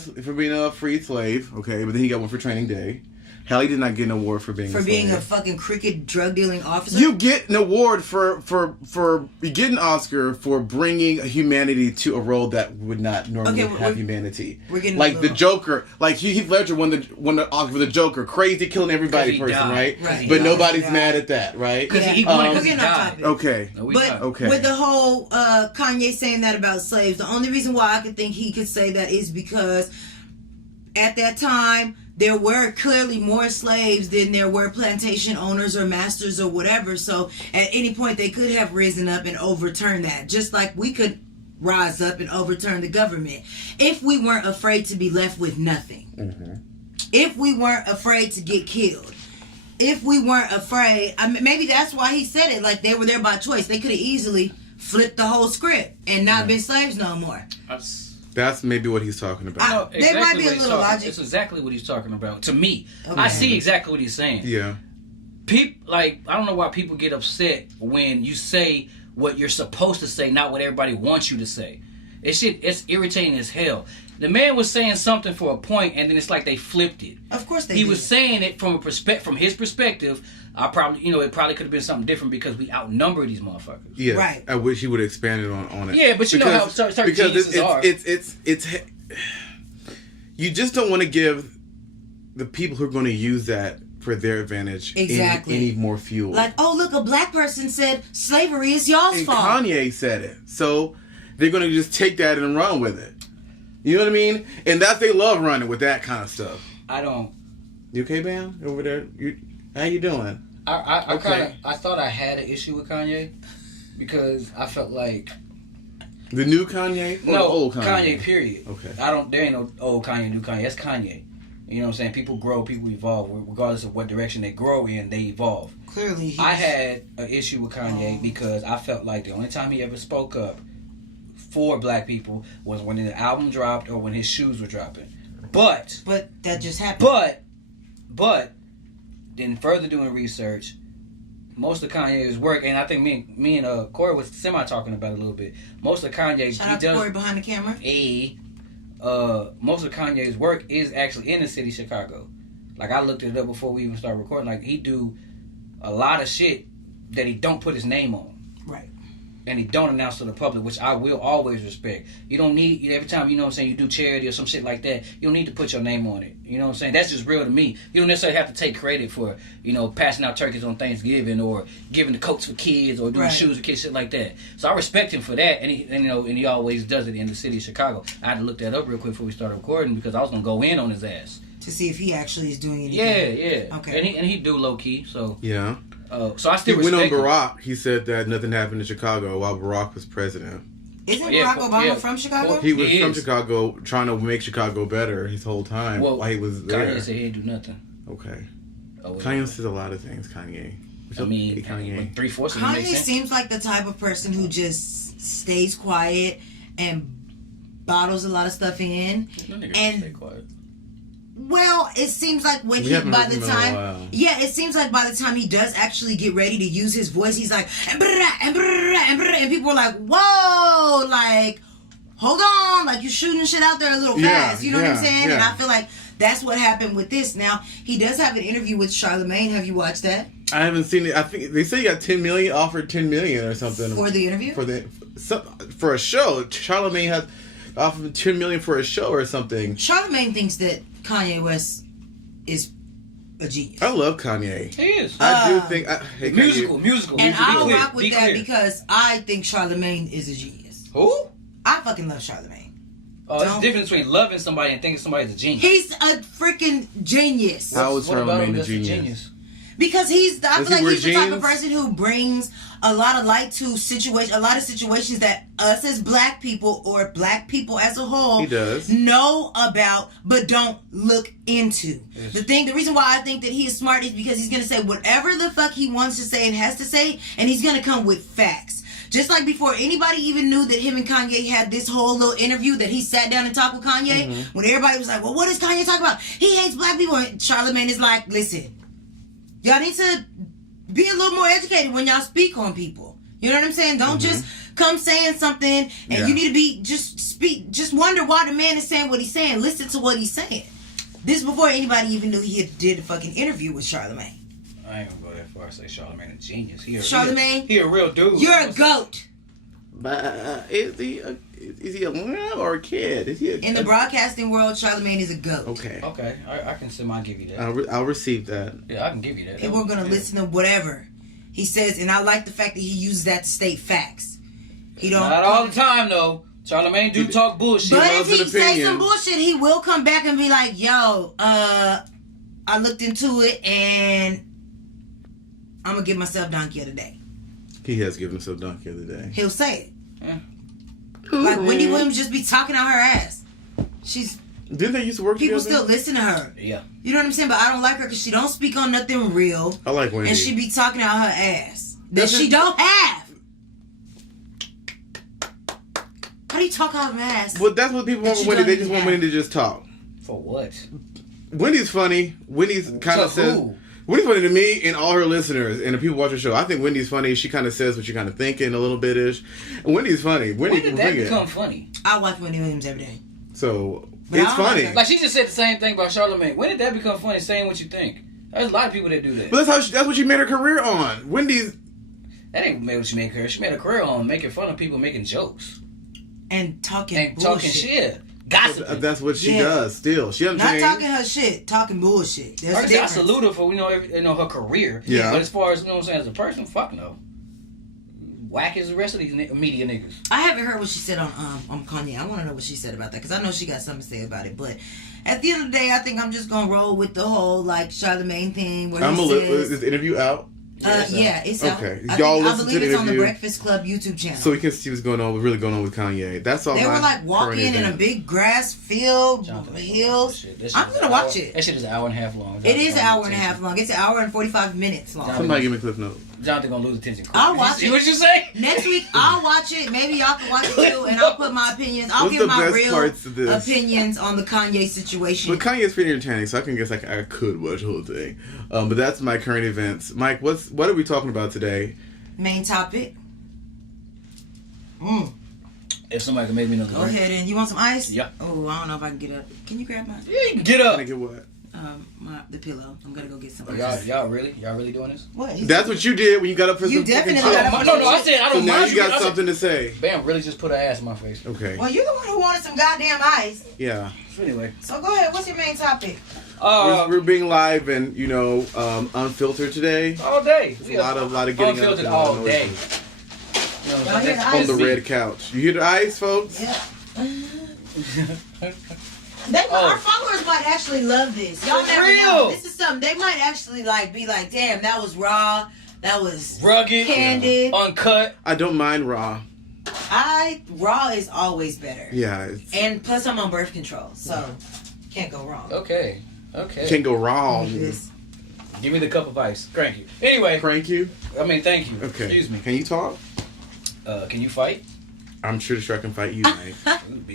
a free slave, okay, but then he got one for Training Day. Halle did not get an award for being a fucking crooked drug dealing officer. You get an award for you get an Oscar for bringing humanity to a role that would not normally have humanity. We're getting like the Joker, like Heath Ledger won the Oscar for the Joker, crazy killing everybody person, right? But nobody's mad at that, right? Because he won it because he died. Okay, with the whole Kanye saying that about slaves, the only reason why I could think he could say that is because at that time there were clearly more slaves than there were plantation owners or masters or whatever. So at any point they could have risen up and overturned that. Just like we could rise up and overturn the government if we weren't afraid to be left with nothing. Mm-hmm. If we weren't afraid to get killed. If we weren't afraid, I mean, maybe that's why he said it. Like they were there by choice. They could have easily flipped the whole script and not been slaves no more. That's maybe what he's talking about. Exactly there might be a little logic. It's exactly what he's talking about. To me, okay. I see exactly what he's saying. Yeah. People I don't know why people get upset when you say what you're supposed to say, not what everybody wants you to say. It's irritating as hell. The man was saying something for a point, and then it's like they flipped it. Of course they did. He was saying it from his perspective. It probably could have been something different because we outnumber these motherfuckers. Yeah, right. I wish he would have expanded on it. Yeah, but you know how certain geniuses are. It's you just don't want to give the people who are going to use that for their advantage any more fuel. Like, oh look, a black person said slavery is y'all's fault. Kanye said it, so they're going to just take that and run with it. You know what I mean? And they love running with that kind of stuff. I don't. You okay, Bam? Over there? How you doing? I thought I had an issue with Kanye because I felt like the new Kanye or the old Kanye? Kanye period. Okay. There ain't no old Kanye, new Kanye. That's Kanye. You know what I'm saying? People grow, people evolve. Regardless of what direction they grow in, they evolve. Clearly, I had an issue with Kanye because I felt like the only time he ever spoke up for black people was when the album dropped or when his shoes were dropping. But that just happened. But then further doing research, most of Kanye's work, and I think me and Corey was talking about it a little bit. Most of Kanye's shout out to Corey behind the camera. Most of Kanye's work is actually in the city of Chicago. Like I looked it up before we even started recording. Like he do a lot of shit that he don't put his name on. Right. And he don't announce to the public, which I will always respect. You don't need, every time, you know what I'm saying, you do charity or some shit like that, you don't need to put your name on it. You know what I'm saying? That's just real to me. You don't necessarily have to take credit for, passing out turkeys on Thanksgiving or giving the coats for kids or doing shoes for kids, shit like that. So I respect him for that, and he always does it in the city of Chicago. I had to look that up real quick before we started recording because I was going to go in on his ass. To see if he actually is doing anything. Yeah. Okay. And he do low key, so. Yeah. So I still respect him. He went on Barack. He said that nothing happened in Chicago while Barack was president. Isn't Barack Obama from Chicago? He was from Chicago, trying to make Chicago better his whole time while he was there. Kanye said he didn't do nothing. Okay. Kanye says a lot of things, Kanye. I mean, 3/4 of Kanye seems like the type of person who just stays quiet and bottles a lot of stuff in. And stay quiet. Well, it seems like when it seems like by the time he does actually get ready to use his voice, he's like, and people are like, whoa, like, hold on, like you're shooting shit out there a little fast. You know what I'm saying? Yeah. And I feel like that's what happened with this. Now, he does have an interview with Charlamagne. Have you watched that? I haven't seen it. I think they say he got offered $10 million or something for the interview. For a show. Charlamagne has offered $10 million for a show or something. Charlamagne thinks that Kanye West is a genius. I love Kanye. He is. I do think musical. And I'll rock with that because I think Charlamagne is a genius. Who? I fucking love Charlamagne. Oh, there's a difference between loving somebody and thinking somebody's a genius. He's a freaking genius. How is Charlamagne a genius? Because I feel like he's the type of person who brings a lot of light to a lot of situations that us as black people or black people as a whole know about but don't look into. Yes. The reason why I think that he is smart is because he's going to say whatever the fuck he wants to say and has to say, and he's going to come with facts. Just like before anybody even knew that him and Kanye had this whole little interview that he sat down and talked with Kanye, when everybody was like, well, what does Kanye talk about? He hates black people. And Charlamagne is like, listen, y'all need to be a little more educated when y'all speak on people. You know what I'm saying? Don't just come saying something and you need to just wonder why the man is saying what he's saying. Listen to what he's saying. This is before anybody even knew he did a fucking interview with Charlamagne. I ain't gonna go that far and say Charlamagne a genius. Charlamagne? He a real dude. You're a goat. But is he a mom or a kid? In the broadcasting world, Charlamagne is a goat. Okay. I can give you that. I'll receive that. Yeah, I can give you that. People are gonna listen to whatever he says, and I like the fact that he uses that to state facts. He don't. Not all the time though. Charlamagne do talk bullshit. But if he say some bullshit, he will come back and be like, "Yo, I looked into it, and I'm gonna give myself donkey of the day." He has given himself donkey of the day. He'll say it. Yeah. Like Wendy Williams just be talking on her ass. Didn't they used to work People together? still listen to her. Yeah. You know what I'm saying? But I don't like her because she don't speak on nothing real. I like Wendy. And she be talking out her ass. That she don't have. How do you talk out of her ass? Well, that's what people want with Wendy. They just want Wendy to just talk. For what? Wendy's funny. Wendy's kind of says... Wendy's funny to me and all her listeners and the people watch the show. I think Wendy's funny. She kind of says what you're kind of thinking a little bit-ish. And Wendy's funny. When did that become funny? I watch Wendy Williams every day. So, it's funny. Like, she just said the same thing about Charlamagne. When did that become funny, saying what you think? There's a lot of people that do that. But that's what she made her career on. Wendy's... That ain't what she made her career. She made a career on making fun of people making jokes. And talking shit. Gossiping. That's what she does still. She doesn't change. Not talking her shit, talking bullshit. I salute her for her career. Yeah. But as far as as a person, fuck no. Whack as the rest of these media niggas. I haven't heard what she said on Kanye. I want to know what she said about that because I know she got something to say about it. But at the end of the day, I think I'm just gonna roll with the whole Charlamagne thing. Where is the interview out? Yeah, it's out. Okay, I believe it's on the Breakfast Club YouTube channel. So we can see what's really going on with Kanye. That's all. They were like walking in a big grass field, hills. I'm gonna watch it. That shit is an hour and a half long. It is an hour and a half long. It's an hour and 45 minutes long. Somebody give me a cliff note. Jonathan gonna lose attention. I'll watch it. What you say? Next week I'll watch it. Maybe y'all can watch it too, and I'll put my opinions. I'll give my real opinions on the Kanye situation. But Kanye's pretty entertaining, so I can guess I could watch the whole thing. But that's my current events. Mike, what are we talking about today? Main topic. If somebody can make me know. Go ahead and you want some ice? Yeah. Oh, I don't know if I can get up. Can you grab mine? Yeah, you can get up. Can I get what? The pillow. I'm gonna go get some. Y'all really doing this? What? That's what you did when you got up for you some definitely fucking got up. No, I said I don't. So now mind you got something to say. Bam, really just put her ass in my face. Okay. Well, you're the one who wanted some goddamn ice. Yeah. Anyway. So go ahead. What's your main topic? We're being live and unfiltered today. All day. It's a lot of getting unfiltered all day. On the red couch. You hear the ice, folks? Yeah. Our followers might actually love this. Y'all never know. This is something they might actually be like, damn, that was raw. That was rugged, candid, uncut. I don't mind raw. Raw is always better. Yeah. And plus I'm on birth control, so can't go wrong. Okay. Can't go wrong. Give me the cup of ice. Crank you. Anyway. Crank you? I mean, thank you. Okay. Excuse me. Can you talk? Can you fight? I'm sure I can fight you, Mike.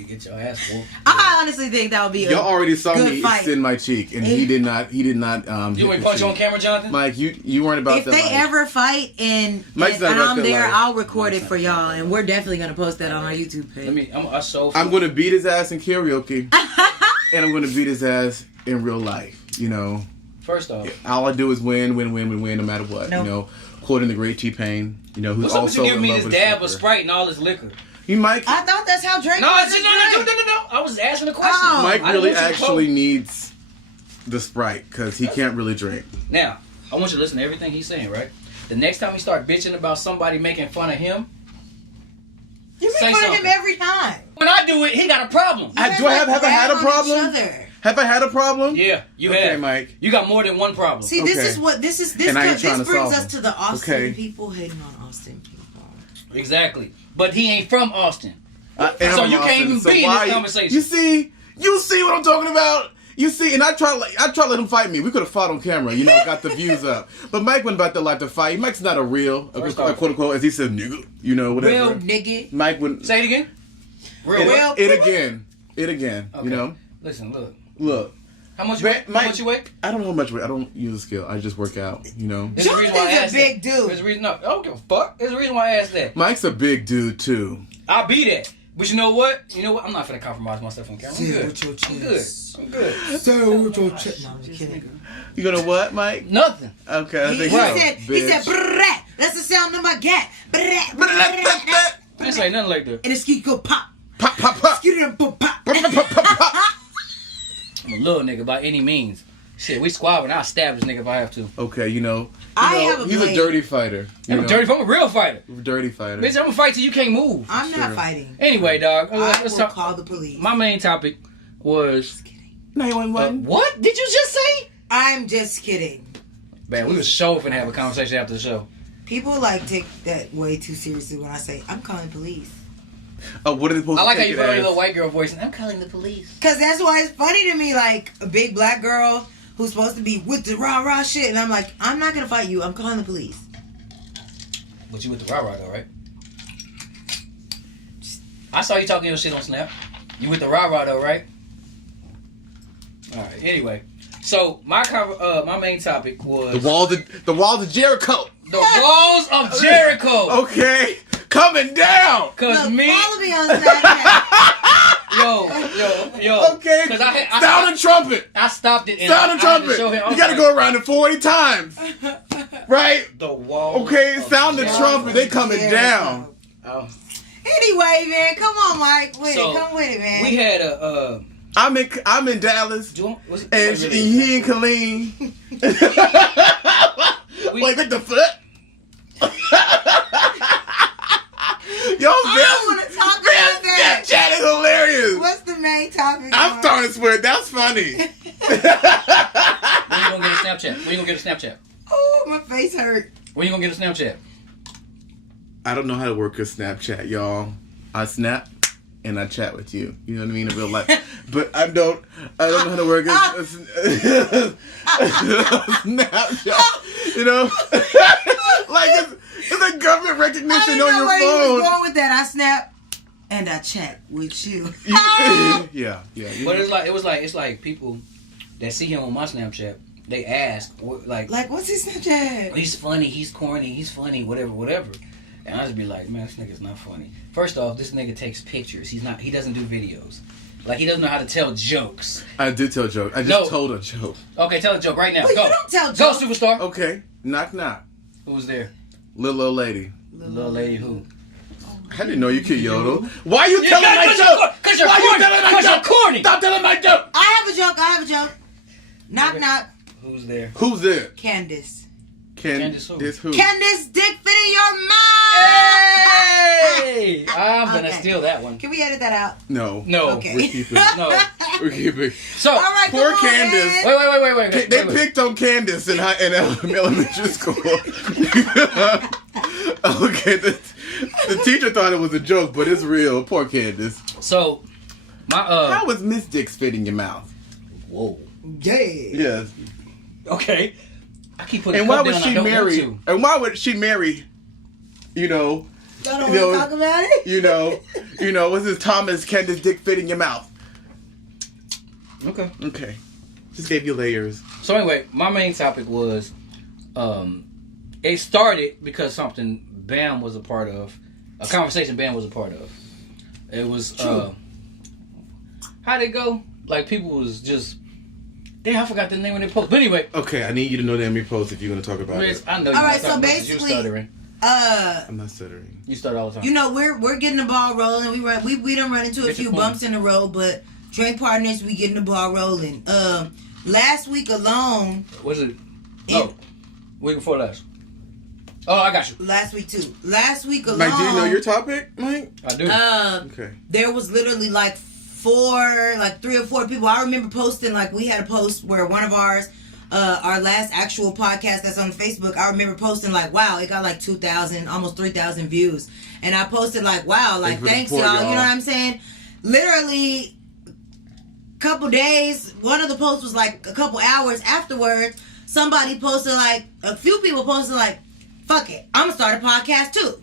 Get your ass whooped. I honestly think that would be Y'all already saw me fight. extend my cheek, and he did not. You ain't punch on camera, Jonathan? Mike, you weren't about if that. If they ever fight and I'm there, I'll record it for y'all, and we're definitely gonna post that on our YouTube page. I'm gonna beat his ass in karaoke, and I'm gonna beat his ass in real life. You know. First off, all I do is win, no matter what. Nope. You know, quoting the great T-Pain. You know, who's also you give me this dab of Sprite and all this liquor. You Mike. I thought that's how Drake. No. I was asking a question. Oh. Mike really actually needs the Sprite because he can't really drink. Now, I want you to listen to everything he's saying. Right. The next time he start bitching about somebody making fun of him, you make fun of him every time. When I do it, he got a problem. Have I had a problem? Have I had a problem? Yeah, you have. Okay, Mike. You got more than one problem. See, this is what this brings us to the Austin people hating on Austin people. Exactly, but he ain't from Austin, so you Austin, can't even be in this conversation. You see what I'm talking about? You see, and I try to let him fight me. We could have fought on camera, you know, got the views up. But Mike went about the life to fight. Mike's not a real, quote unquote, as he said, nigga, you know, whatever. Real nigga. Mike wouldn't say it again. It again. Okay. You know. Listen, look. How much you weigh? How much you weigh? I don't know how much weight. I don't use a scale. I just work out. You know. Jonathan's a big dude. There's a reason. No, I don't give a fuck. There's a reason why I asked that. Mike's a big dude too. I'll be that. But you know what? I'm not finna compromise myself on camera. I'm good. Say with your chest. No, I'm just kidding. You gonna what, Mike? Nothing. Okay. I think he said, brrrr. That's the sound of my gat. I didn't say nothing like that. And the ski go pop. Pop, pop, pop. I'm a little nigga by any means. Shit, we squabbling. I'll stab this nigga if I have to. Okay, he's a dirty fighter. I'm a real fighter. Dirty fighter. Bitch, I'm gonna fight till you can't move. I'm not fighting. Anyway, dog. Let's call the police. My main topic was 911. What did you just say? I'm just kidding. Man, we was so finna have a conversation after the show. People take that way too seriously when I say I'm calling the police. Oh, what are they supposed to I like how you put on your little white girl voice and I'm calling the police. Because that's why it's funny to me, like a big black girl who's supposed to be with the rah-rah shit. And I'm like, I'm not going to fight you. I'm calling the police. But you with the rah-rah though, right? I saw you talking your shit on Snap. You with the rah-rah though, right? Alright, anyway. So, my main topic was... The walls of Jericho. The walls of Jericho. Okay. Coming down. Follow me on Snapchat. Yo. Okay. Sound the trumpet. I stopped it. Sound the trumpet. You gotta go around it 40 times. Right? The wall. Okay. Sound the trumpet. They coming down. Oh. Anyway, man, come on, Mike. Come with it, man. We had I'm in Dallas. And he in Colleen. Wait, what the fuck? Yo, I don't want to talk about that. That chat is hilarious. What's the main topic? I'm starting to swear. That's funny. When you gonna get a Snapchat? Oh, my face hurt. When you gonna get a Snapchat? I don't know how to work a Snapchat, y'all. I snap and I chat with you. You know what I mean in real life. But I don't know how to work a Snapchat. You know, like it's a government recognition on your phone. I was going with that. I snap and I chat with you. Yeah. But it's like people that see him on my Snapchat. They ask like what's his Snapchat? He's funny. He's corny. He's funny. Whatever. And I just be like, man, this nigga's not funny. First off, this nigga takes pictures. He doesn't do videos. Like, he doesn't know how to tell jokes. I did tell a joke. I just told a joke. Okay, tell a joke right now. But go. You don't tell jokes. Go, superstar. Okay. Knock, knock. Who was there? Little old lady. Little lady who? I didn't know you could yodel. Why are you telling my joke? Because you're corny. Stop telling my joke. I have a joke. Knock, knock. Who's there? Candace. Candace who? Candace dick fit in your mouth. Hey! I'm gonna steal that one. Can we edit that out? No. Okay. We're keeping. We're keeping. So, all right, poor Candace. Wait. They picked on Candace in elementary school. Okay, the teacher thought it was a joke, but it's real. Poor Candace. So, how was Miss Dick's fit in your mouth? Whoa. Yeah. Yes. Okay. I keep putting. And why would she marry? And why would she marry? You know. Y'all don't want to talk about it. You know. What's this? Thomas, can this dick fit in your mouth? Okay. Just gave you layers. So anyway, my main topic was, it started because something Bam was a part of, a conversation Bam was a part of. It was how'd it go? Like people was just, damn, I forgot the name of their post. But anyway, okay, I need you to know the name of your post if you're gonna talk about it. I know. All right, so basically, I'm not stuttering. You stutter all the time. You know, we're getting the ball rolling. We done run into a few bumps in the road, but Drink Partners, we getting the ball rolling. Last week alone. Was it? Week before last. Oh, I got you. Last week too. Last week alone. Mike, do you know your topic, Mike? I do. Okay. There was literally like 3 or 4 people. I remember posting, like we had a post where one of ours, our last actual podcast that's on Facebook, I remember posting like, wow, it got like 2,000, almost 3,000 views. And I posted like, wow, like thanks y'all. You know what I'm saying? Literally couple days, one of the posts was like a couple hours afterwards, somebody posted like, a few people posted like, fuck it, I'm gonna start a podcast too.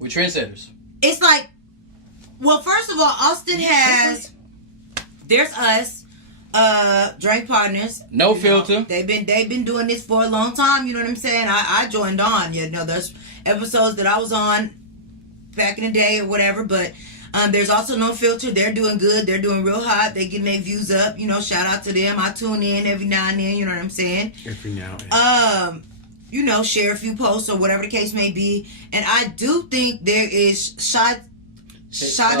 We're trendsetters. It's like, well, first of all, Austin has, there's us, Drink Partners. No filter. They've been doing this for a long time, you know what I'm saying? I joined on, you know, there's episodes that I was on back in the day or whatever, but there's also No Filter. They're doing good. They're doing real hot. They getting their views up. You know, shout out to them. I tune in every now and then. You know what I'm saying? Every now and then. You know, share a few posts or whatever the case may be. And I do think there is Shy the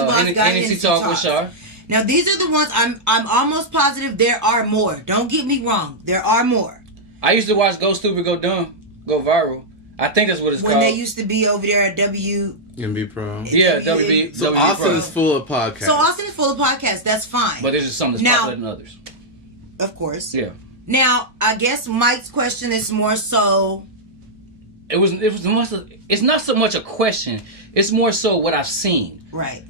Boss Guy Hennessy Talk with Shy. Now, these are the ones I'm almost positive there are more. Don't get me wrong. There are more. I used to watch Go Stupid, Go Dumb, Go Viral. I think that's what it's called. When they used to be over there at MB Pro. Yeah, WB. So WB Austin Pro. is full of podcasts. So Austin is full of podcasts. That's fine. But there's just some that's popular than others. Of course. Yeah. Now, I guess Mike's question is more so. It's not so much a question. It's more so what I've seen. Right.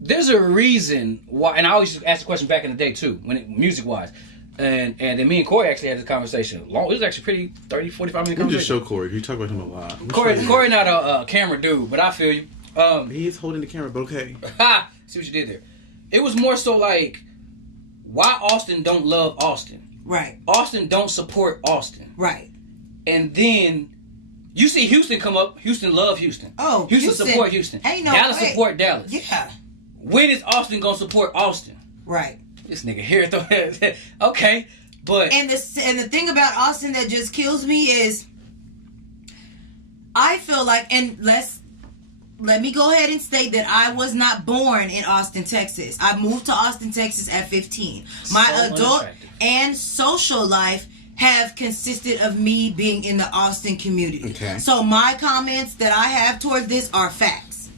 There's a reason why, and I always ask the question back in the day too, music wise. And then me and Corey actually had this conversation. It was actually pretty 30, 45 minute conversation. We just show Corey. You talk about him a lot. Corey not a camera dude, but I feel you. He is holding the camera, but okay. See what you did there. It was more so like, why Austin don't love Austin. Right. Austin don't support Austin. Right. And then you see Houston come up. Houston love Houston. Oh, Houston support Houston. Hey, no, Dallas support Dallas. Yeah. When is Austin gonna support Austin? Right. This nigga here throw that. Okay, but and the thing about Austin that just kills me is, I feel like, and let me go ahead and state that I was not born in Austin, Texas. I moved to Austin, Texas at 15. My adult and social life have consisted of me being in the Austin community. Okay. So my comments that I have toward this are facts.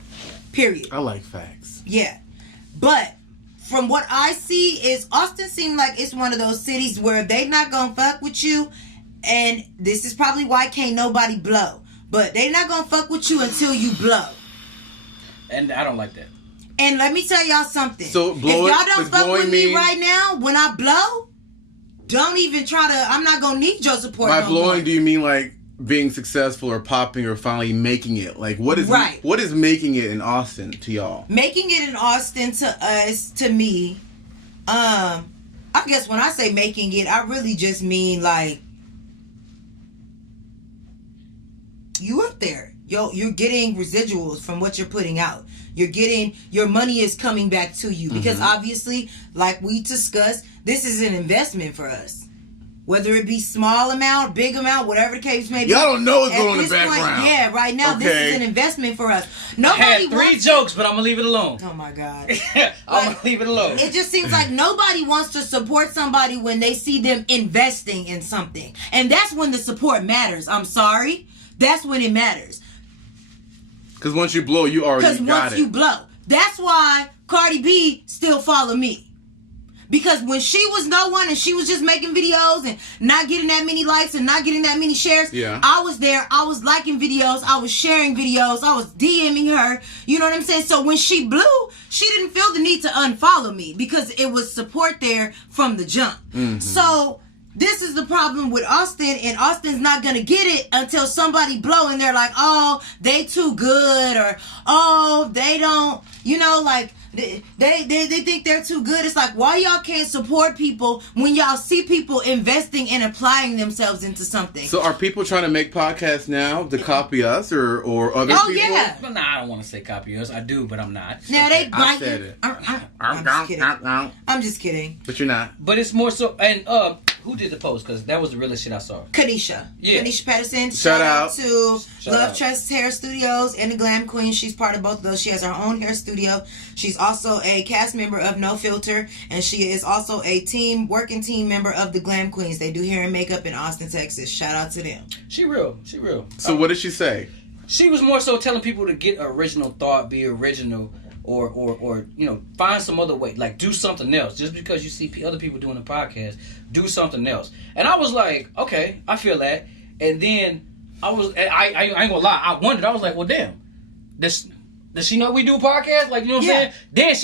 Period. I like facts. Yeah. But from what I see is Austin seems like it's one of those cities where they not gonna fuck with you, and this is probably why can't nobody blow. But they not gonna fuck with you until you blow. And I don't like that. And let me tell y'all something. So if y'all don't fuck with me right now, when I blow, don't even try to. I'm not gonna need your support. By blowing, do you mean like being successful or popping or finally making it? Like what is making it in Austin to y'all? Making it in Austin to us, to me, I guess when I say making it, I really just mean like you up there. You're getting residuals from what you're putting out. You're getting, your money is coming back to you because obviously, like we discussed, this is an investment for us. Whether it be small amount, big amount, whatever the case may be. Y'all don't know what's going on in the background. Point, yeah, right now, this is an investment for us. Nobody I had 3 jokes, but I'm going to leave it alone. Oh, my God. I'm going to leave it alone. It just seems like nobody wants to support somebody when they see them investing in something. And that's when the support matters. I'm sorry. That's when it matters. Because once you blow, you already got it. Because once you blow. That's why Cardi B still follow me. Because when she was no one and she was just making videos and not getting that many likes and not getting that many shares, I was there. I was liking videos. I was sharing videos. I was DMing her. You know what I'm saying? So when she blew, she didn't feel the need to unfollow me because it was support there from the jump. So this is the problem with Austin, and Austin's not gonna get it until somebody blow, and they're like, oh, they too good, or oh, they don't, like they think they're too good. It's like, why y'all can't support people when y'all see people investing and applying themselves into something? So are people trying to make podcasts now to copy us or other people? Oh yeah. Well, I don't want to say copy us. I do, but I'm not. Now okay. I said it. I'm just kidding. I'm just kidding. But you're not. But it's more so, and who did the post? Because that was the realest shit I saw. Kanisha. Yeah. Kanisha Patterson. Shout out to Love Trust Hair Studios and the Glam Queen. She's part of both of those. She has her own hair studio. She's also a cast member of No Filter, and she is also a working team member of the Glam Queens. They do hair and makeup in Austin, Texas. Shout out to them. She real. So what did she say? She was more so telling people to get original thought, be original, or find some other way, like do something else. Just because you see other people doing a podcast, do something else. And I was like, okay, I feel that. And then I ain't gonna lie, I wondered. I was like, well, damn, does she know we do a podcast? Like, you know what I'm saying? Then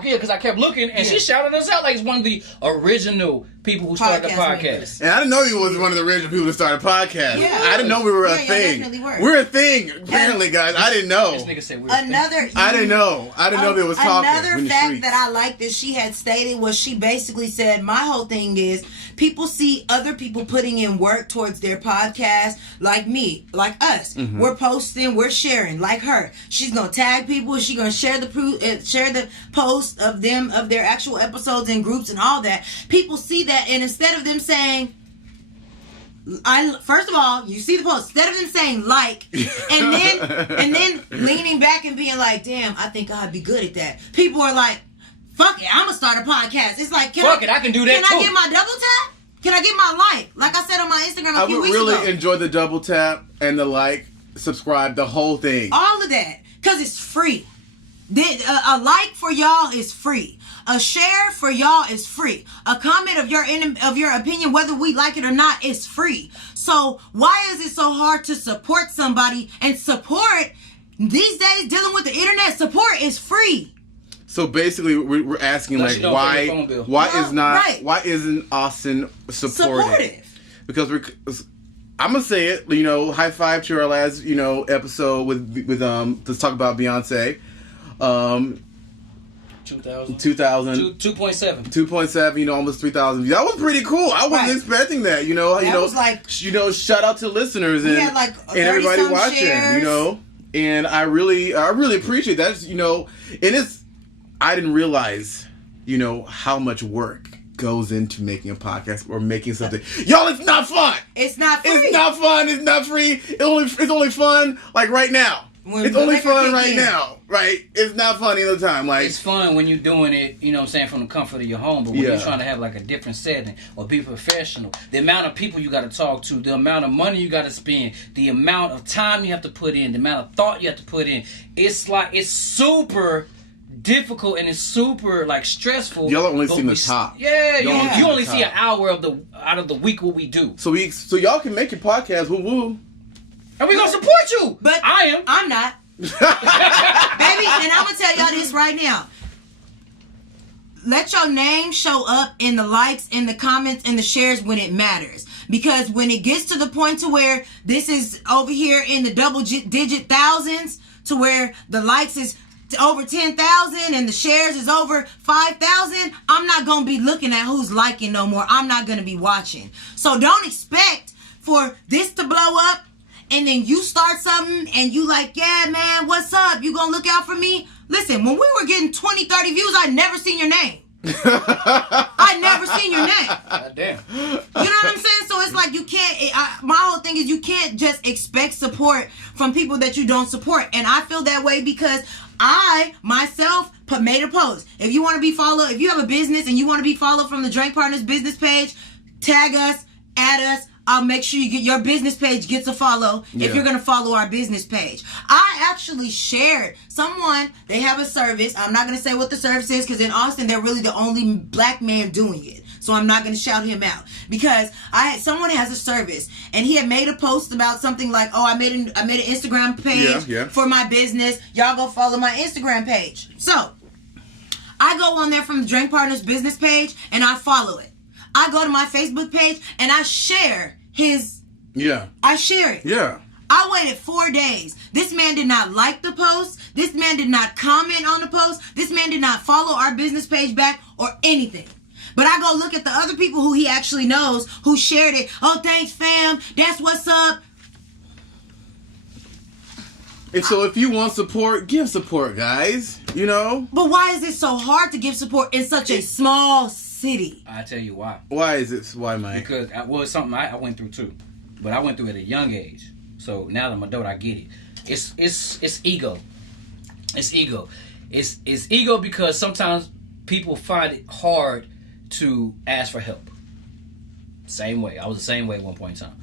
because I kept looking, and she shouted us out like it's one of the original people who started the podcast. And I didn't know you was one of the original people who started a podcast. Yeah. I didn't know we were a thing. We're a thing, apparently, guys. I didn't know. This nigga said we're I didn't know. I didn't know there was talking. Another fact that I like that she had stated was she basically said, my whole thing is people see other people putting in work towards their podcast, like me, like us. Mm-hmm. We're posting, we're sharing, like her. She's gonna tag people. She's gonna share the post of their actual episodes in groups and all that. People see that, and instead of them saying, first of all, you see the post. Instead of them saying like, and then leaning back and being like, damn, I think I'd be good at that. People are like, fuck it, I'm gonna start a podcast. It's like, I can do that. Can I get my double tap? Can I get my like? Like I said on my Instagram a few weeks ago. I would really enjoy the double tap and the like, subscribe, the whole thing. All of that, cause it's free. A like for y'all is free. A share for y'all is free. A comment of your opinion, whether we like it or not, is free. So why is it so hard to support somebody? And support these days, dealing with the internet, support is free. So basically, we're asking why isn't Austin supportive? Because I'm gonna say it. High five to our last episode with let's talk about Beyonce. 2,000. 2.7. 2.7. Almost 3,000 views. That was pretty cool. I wasn't expecting that. Was like, shout out to listeners and everybody watching. Shares. And I really appreciate that. And I didn't realize, how much work goes into making a podcast or making something. Y'all, it's not fun. It's not free. It's not fun. It's not free. It's only fun like right now. It's only fun right now, right? It's not fun any other time. Like, it's fun when you're doing it, from the comfort of your home. But when you're trying to have like a different setting or be professional, the amount of people you got to talk to, the amount of money you got to spend, the amount of time you have to put in, the amount of thought you have to put in, it's super difficult and it's super like stressful. Y'all only see the top. Yeah, you only see an hour out of the week what we do. So y'all can make your podcast. Woo woo. And we gonna support you. But I'm not. Baby, and I'm gonna tell y'all this right now. Let your name show up in the likes, in the comments, and the shares when it matters. Because when it gets to the point to where this is over here in the double-digit thousands, to where the likes is over 10,000 and the shares is over 5,000, I'm not gonna be looking at who's liking no more. I'm not gonna be watching. So don't expect for this to blow up and then you start something and you like, yeah, man, what's up? You gonna look out for me? Listen, when we were getting 20, 30 views, I'd never seen your name. I'd never seen your name. God damn. You know what I'm saying? So it's like you can't, my whole thing is you can't just expect support from people that you don't support. And I feel that way because I, myself, made a post. If you want to be followed, if you have a business and you want to be followed from the Drink Partners business page, tag us, add us. I'll make sure you get your business page gets a follow if you're going to follow our business page. I actually shared they have a service. I'm not going to say what the service is because in Austin, they're really the only black man doing it. So I'm not going to shout him out because someone has a service and he had made a post about something like, oh, I made an Instagram page for my business. Y'all go follow my Instagram page. So I go on there from the Drink Partners business page and I follow it. I go to my Facebook page and I share his. Yeah. I share it. Yeah. I waited 4 days. This man did not like the post. This man did not comment on the post. This man did not follow our business page back or anything. But I go look at the other people who he actually knows who shared it. Oh, thanks, fam. That's what's up. And so if you want support, give support, guys. You know? But why is it so hard to give support in such a small city? I tell you why. Why is it? Why, Mike? Because it's something I went through too. But I went through it at a young age. So now that I'm an adult, I get it. It's ego. It's ego. It's ego because sometimes people find it hard to ask for help. Same way. I was the same way at one point in time.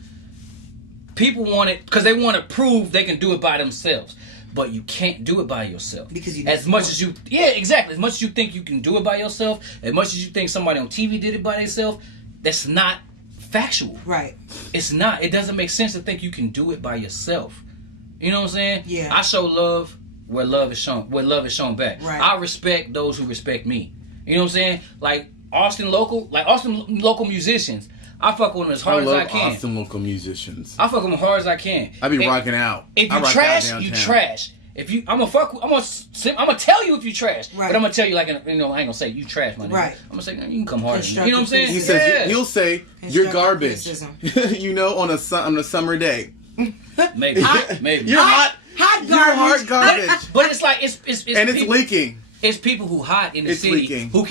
People want it because they want to prove they can do it by themselves. But you can't do it by yourself. Because you as much as you exactly. As much as you think you can do it by yourself, as much as you think somebody on TV did it by themselves, that's not factual. Right. It's not. It doesn't make sense to think you can do it by yourself. You know what I'm saying? Yeah. I show love where love is shown back. Right. I respect those who respect me. You know what I'm saying? Like Austin local musicians. I fuck with them as hard as I can. Austin local musicians. I fuck with them as hard as I can. I be rocking out. If you trash, you trash. If you, I'm gonna tell you if you trash. Right. But I'm gonna tell you I ain't gonna say you trash, my nigga. Right. I'm gonna say you can come harder. You know what I'm saying? He says he'll say you're garbage. Criticism. on a summer day. Maybe. You're hot. Hot garbage. You're hard garbage. But it's like it's and it's people, leaking. It's people who hot in the city leaking. who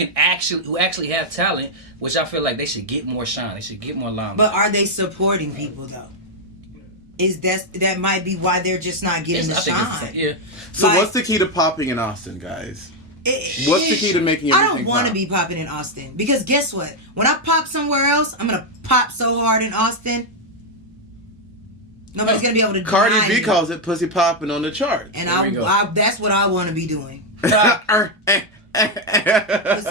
actually have talent, which I feel like they should get more shine. They should get more limelight. But are they supporting people though? That might be why they're just not getting the shine. Yeah. So what's the key to popping in Austin, guys? What's the key to making everything I don't want to be popping in Austin because guess what? When I pop somewhere else, I'm gonna pop so hard in Austin. Nobody's gonna be able to. Cardi B calls it pussy popping on the charts. And that's what I want to be doing. Pussy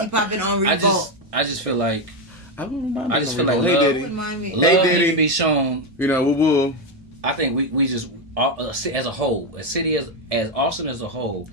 popping on Revolt. I just feel like. I just feel like hey love, Diddy. Love need to be shown. You know, woo. I think we just as a whole, a city as Austin as a whole,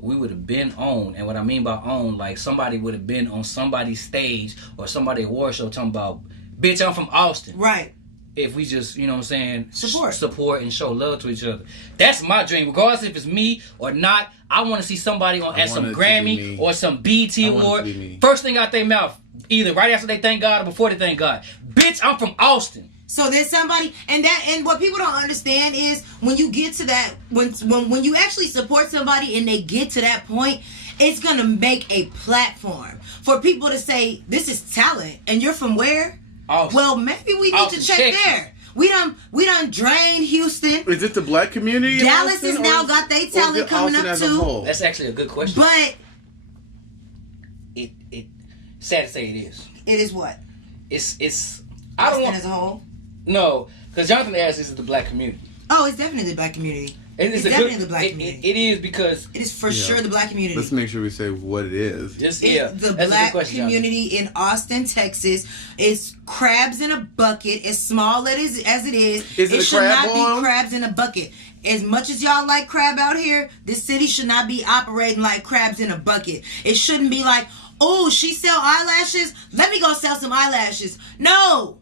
we would have been on, and what I mean by on, like somebody would have been on somebody's stage or somebody's award show talking about, bitch, I'm from Austin. Right. If we just, you know what I'm saying, support and show love to each other. That's my dream. Regardless if it's me or not, I want to see somebody at some Grammy or some BT award. First thing out their mouth, either right after they thank God or before they thank God. Bitch, I'm from Austin. So there's somebody, and what people don't understand is when you get to that, when you actually support somebody and they get to that point, it's gonna make a platform for people to say, this is talent, and you're from where? Austin. Well, maybe we need to check Texas. There. We done drained Houston. Is it the black community? Dallas has now got their talent coming up too. That's actually a good question. But it sad to say it is. It is what? It's I don't want as a whole. No, because Jonathan asked, is it the black community? Oh, it's definitely the black community. It's definitely the black community. It is because it is for sure the black community. Let's make sure we say what it is. The black community in Austin, Texas, is crabs in a bucket. As small as it is, it should not be crabs in a bucket. As much as y'all like crab out here, this city should not be operating like crabs in a bucket. It shouldn't be like, oh, she sell eyelashes? Let me go sell some eyelashes. No.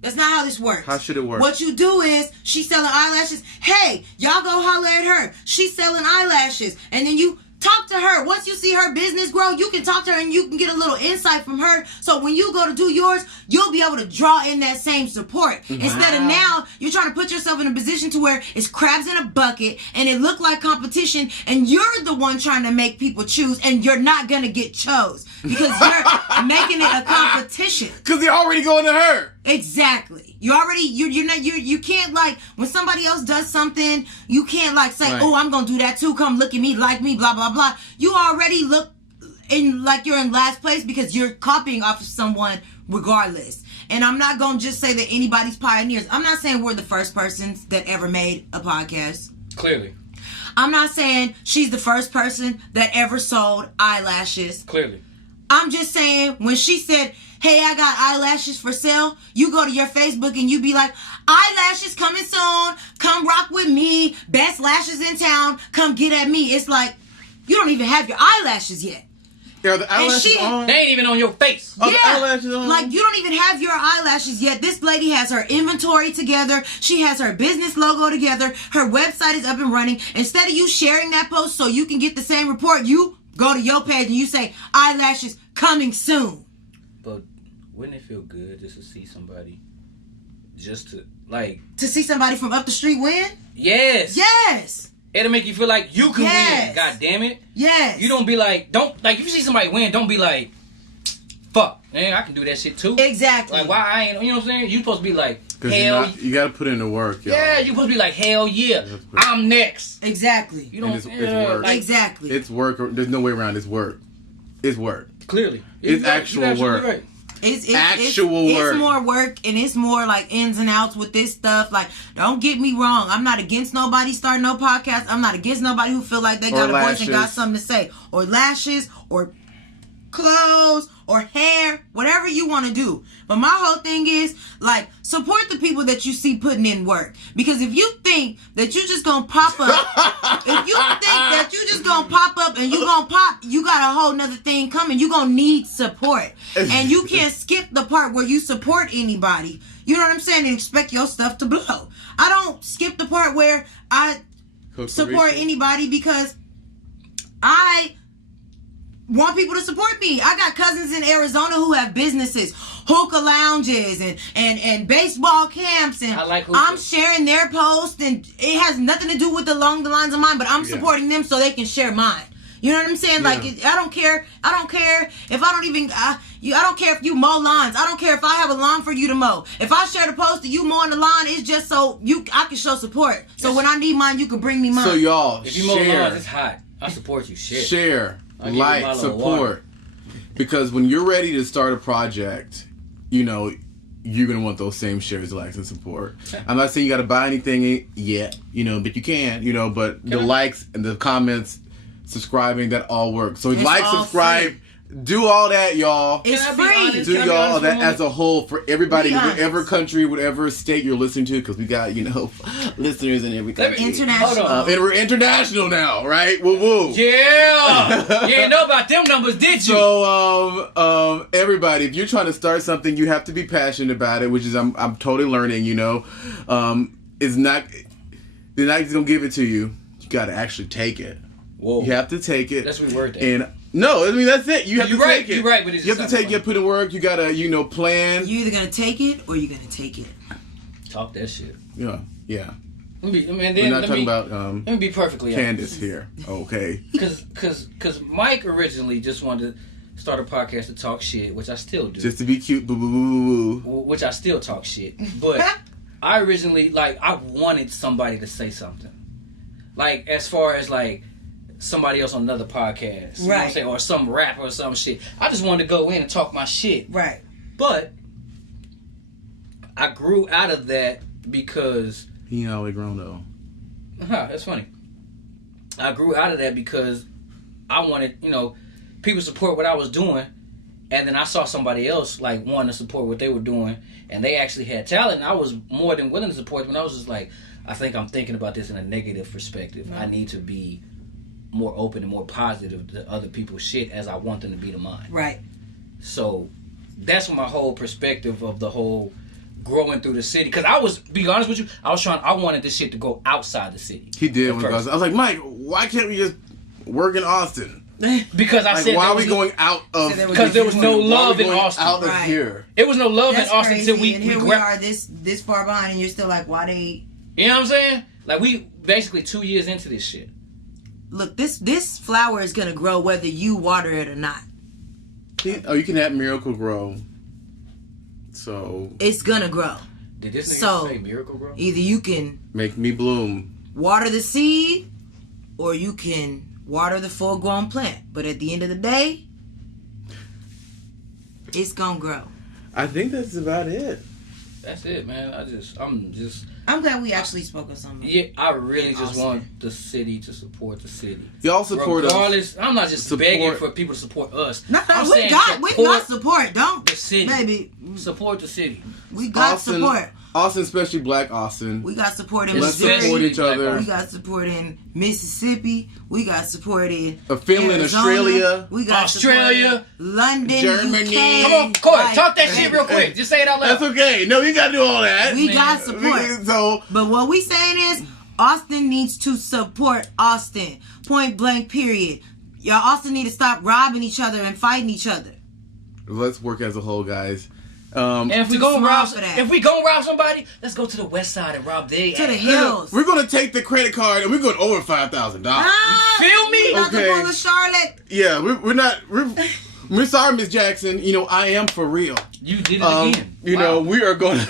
That's not how this works. How should it work? What you do is, she's selling eyelashes. Hey, y'all go holler at her. She's selling eyelashes. And then you talk to her. Once you see her business grow, you can talk to her and you can get a little insight from her. So when you go to do yours, you'll be able to draw in that same support. Mm-hmm. Instead of now, you're trying to put yourself in a position to where it's crabs in a bucket and it look like competition and you're the one trying to make people choose and you're not going to get chose because you're making it a competition. Because they're already going to her. Exactly. You can't like when somebody else does something, you can't like say, right. Oh, I'm gonna do that too. Come look at me, like me, blah blah blah. You already look in like you're in last place because you're copying off of someone regardless. And I'm not gonna just say that anybody's pioneers. I'm not saying we're the first persons that ever made a podcast. Clearly. I'm not saying she's the first person that ever sold eyelashes. Clearly. I'm just saying when she said, hey, I got eyelashes for sale, you go to your Facebook and you be like, eyelashes coming soon, come rock with me, best lashes in town, come get at me. It's like, you don't even have your eyelashes yet. Yeah, the eyelashes on. They ain't even on your face. Oh, the eyelashes on. Like, you don't even have your eyelashes yet. This lady has her inventory together. She has her business logo together. Her website is up and running. Instead of you sharing that post so you can get the same report, you go to your page and you say, eyelashes coming soon. But wouldn't it feel good just to see somebody, to see somebody from up the street win? Yes. Yes. It'll make you feel like you can win. God damn it. Yes. You don't be like, if you see somebody win, don't be like, fuck, man, I can do that shit too. Exactly. Like, why I ain't, you know what I'm saying? You supposed to be like, hell. You gotta put in the work, y'all. Yeah, you supposed to be like, hell yeah, I'm next. Exactly. You don't. It's work. Exactly. It's work. There's no way around. It's work. It's work. Clearly. It's actual work. Right. It's actual work. It's more work, and it's more like ins and outs with this stuff. Like, don't get me wrong. I'm not against nobody starting no podcast. I'm not against nobody who feel like they got a voice and got something to say. Or lashes, or clothes, or hair, whatever you want to do. But my whole thing is, like, support the people that you see putting in work. Because if you think that you just gonna pop up, and you gonna pop, you got a whole nother thing coming. You gonna need support. And you can't skip the part where you support anybody. You know what I'm saying? And expect your stuff to blow. I don't skip the part where I support anybody because I want people to support me. I got cousins in Arizona who have businesses, hookah lounges, and baseball camps, and I'm sharing their posts, and it has nothing to do with along the lines of mine, but I'm supporting them so they can share mine. You know what I'm saying? Yeah. Like, I don't care if I don't even, I don't care if you mow lawns. I don't care if I have a lawn for you to mow. If I share the post of you mowing the lawn, it's just so I can show support. So when I need mine, you can bring me mine. So y'all, if you mow lawns, it's hot. I support you. Share, like, support. Because when you're ready to start a project, you know, you're going to want those same shares, likes, and support. I'm not saying you got to buy anything yet, you know, but you can, you know, but the likes and the comments, subscribing, that all works. So like, subscribe, do all that, y'all. It's free. Do all that as a whole for everybody, whatever country, whatever state you're listening to, because we got, you know, listeners in every country. International. And we're international now, right? Woo woo. Yeah. You didn't know about them numbers, did you? So, everybody, if you're trying to start something, you have to be passionate about it, which is I'm totally learning. You know, they're not just gonna give it to you. You got to actually take it. Whoa. You have to take it. That's reword that. And no, I mean, that's it. You have to take it. You're right, but it's you have to take it. You have to put in work. You gotta, you know, plan. You're either gonna take it or you're gonna take it. Talk that shit. Yeah. We're not talking about let me be perfectly Candace honest here. Okay. Because Mike originally just wanted to start a podcast to talk shit, which I still do. Just to be cute, boo boo boo boo. Which I still talk shit, but I originally I wanted somebody to say something, like as far as like somebody else on another podcast, you know what I'm saying, or some rapper or some shit. I just wanted to go in and talk my shit, right? But I grew out of that because he ain't always grown though. That's funny. I grew out of that because I wanted, you know, people support what I was doing, and then I saw somebody else like wanting to support what they were doing, and they actually had talent, and I was more than willing to support them. And I was just like, I think I'm thinking about this in a negative perspective. Mm-hmm. I need to be more open and more positive to other people's shit as I want them to be to mine. Right. So that's my whole perspective of the whole growing through the city. Because I was, be honest with you, I wanted this shit to go outside the city. He did. I was like, Mike, why can't we just work in Austin? Because I said, why are we going out of? Because there was no love in Austin. Out of here. It was no love in Austin until we. And here we are, this far behind, and you're still like, why they? You know what I'm saying? Like, we basically 2 years into this shit. Look, this flower is gonna grow whether you water it or not. You can have Miracle Grow. So it's gonna grow. Did this nigga say Miracle Grow? Either you can make me bloom, water the seed, or you can water the full-grown plant. But at the end of the day, it's gonna grow. I think that's about it. That's it, man. I'm glad we actually spoke on something. Yeah, I really just want the city to support the city. Y'all support Regardless, I'm not just begging for people to support us. No, we got support. Don't the city, baby. Support the city. We got support. Austin, especially Black Austin. We got support in Let's Missouri. support each other. We got support in Mississippi. We got support in Finland, Arizona. Australia. We got Australia, London, Germany. UK. Come on, Corey, talk that shit real quick. Just say it out loud. That's okay. No, you gotta do all that. We got support. But what we saying is, Austin needs to support Austin. Point blank. Period. Y'all Austin need to stop robbing each other and fighting each other. Let's work as a whole, guys. And if we gonna rob somebody, let's go to the west side and rob their to the hills. We're gonna take the credit card and we're going over $5,000. You feel me? Okay. Charlotte. Yeah, we're not. We're sorry, Miss Jackson. You know, I am for real. You did it again. You know, we're gonna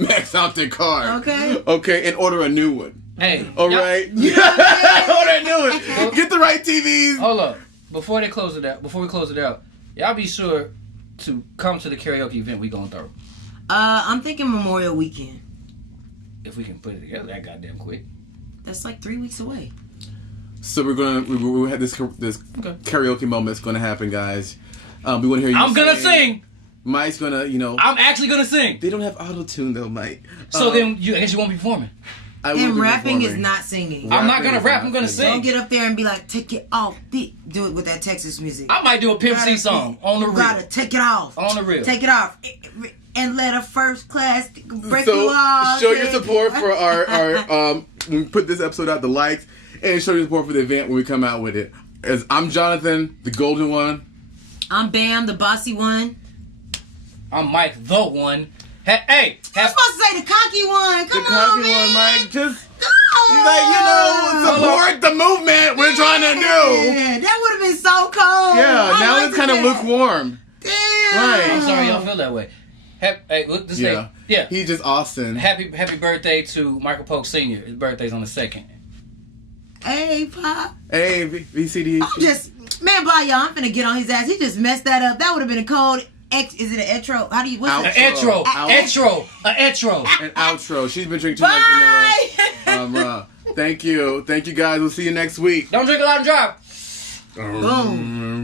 max out their card. Okay. Okay, and order a new one. Hey. All right. Order a new one. Get the right TVs. Hold up. Before we close it out, y'all be sure to come to the karaoke event we gonna throw. I'm thinking Memorial Weekend. If we can put it together that goddamn quick. That's like 3 weeks away. So we have this karaoke moment that's gonna happen, guys. We want to hear you. I'm gonna sing. Mike's gonna, I'm actually gonna sing. They don't have auto tune though, Mike. So then I guess you won't be performing. And rapping is not singing. I'm not gonna rap. I'm gonna sing. Don't get up there and be like, take it off. Do it with that Texas music. I might do a Pimp C song on the real. Gotta take it off. On the real. Take it off. And let a first class break you off. Show your support for our when we put this episode out, the likes, and show your support for the event when we come out with it. As I'm Jonathan, the golden one. I'm Bam, the bossy one. I'm Mike, the one. Hey, you're supposed to say the cocky one. Come on, man. The cocky one, Mike. Just he's like, support the movement we're trying to do. Yeah, that would have been so cold. Yeah, now it's kind of lukewarm. Damn. Right. I'm sorry y'all feel that way. Hey, look, this thing. Yeah. He's just Austin. Happy birthday to Michael Polk Sr. His birthday's on the 2nd. Hey, Pop. Hey, VCD. Man, bye, y'all. I'm finna get on his ass. He just messed that up. That would have been a cold. Is it an etro? How do you? What's an etro? An etro. An outro. She's been drinking too much vanilla. Thank you, guys. We'll see you next week. Don't drink a lot and drive. Boom.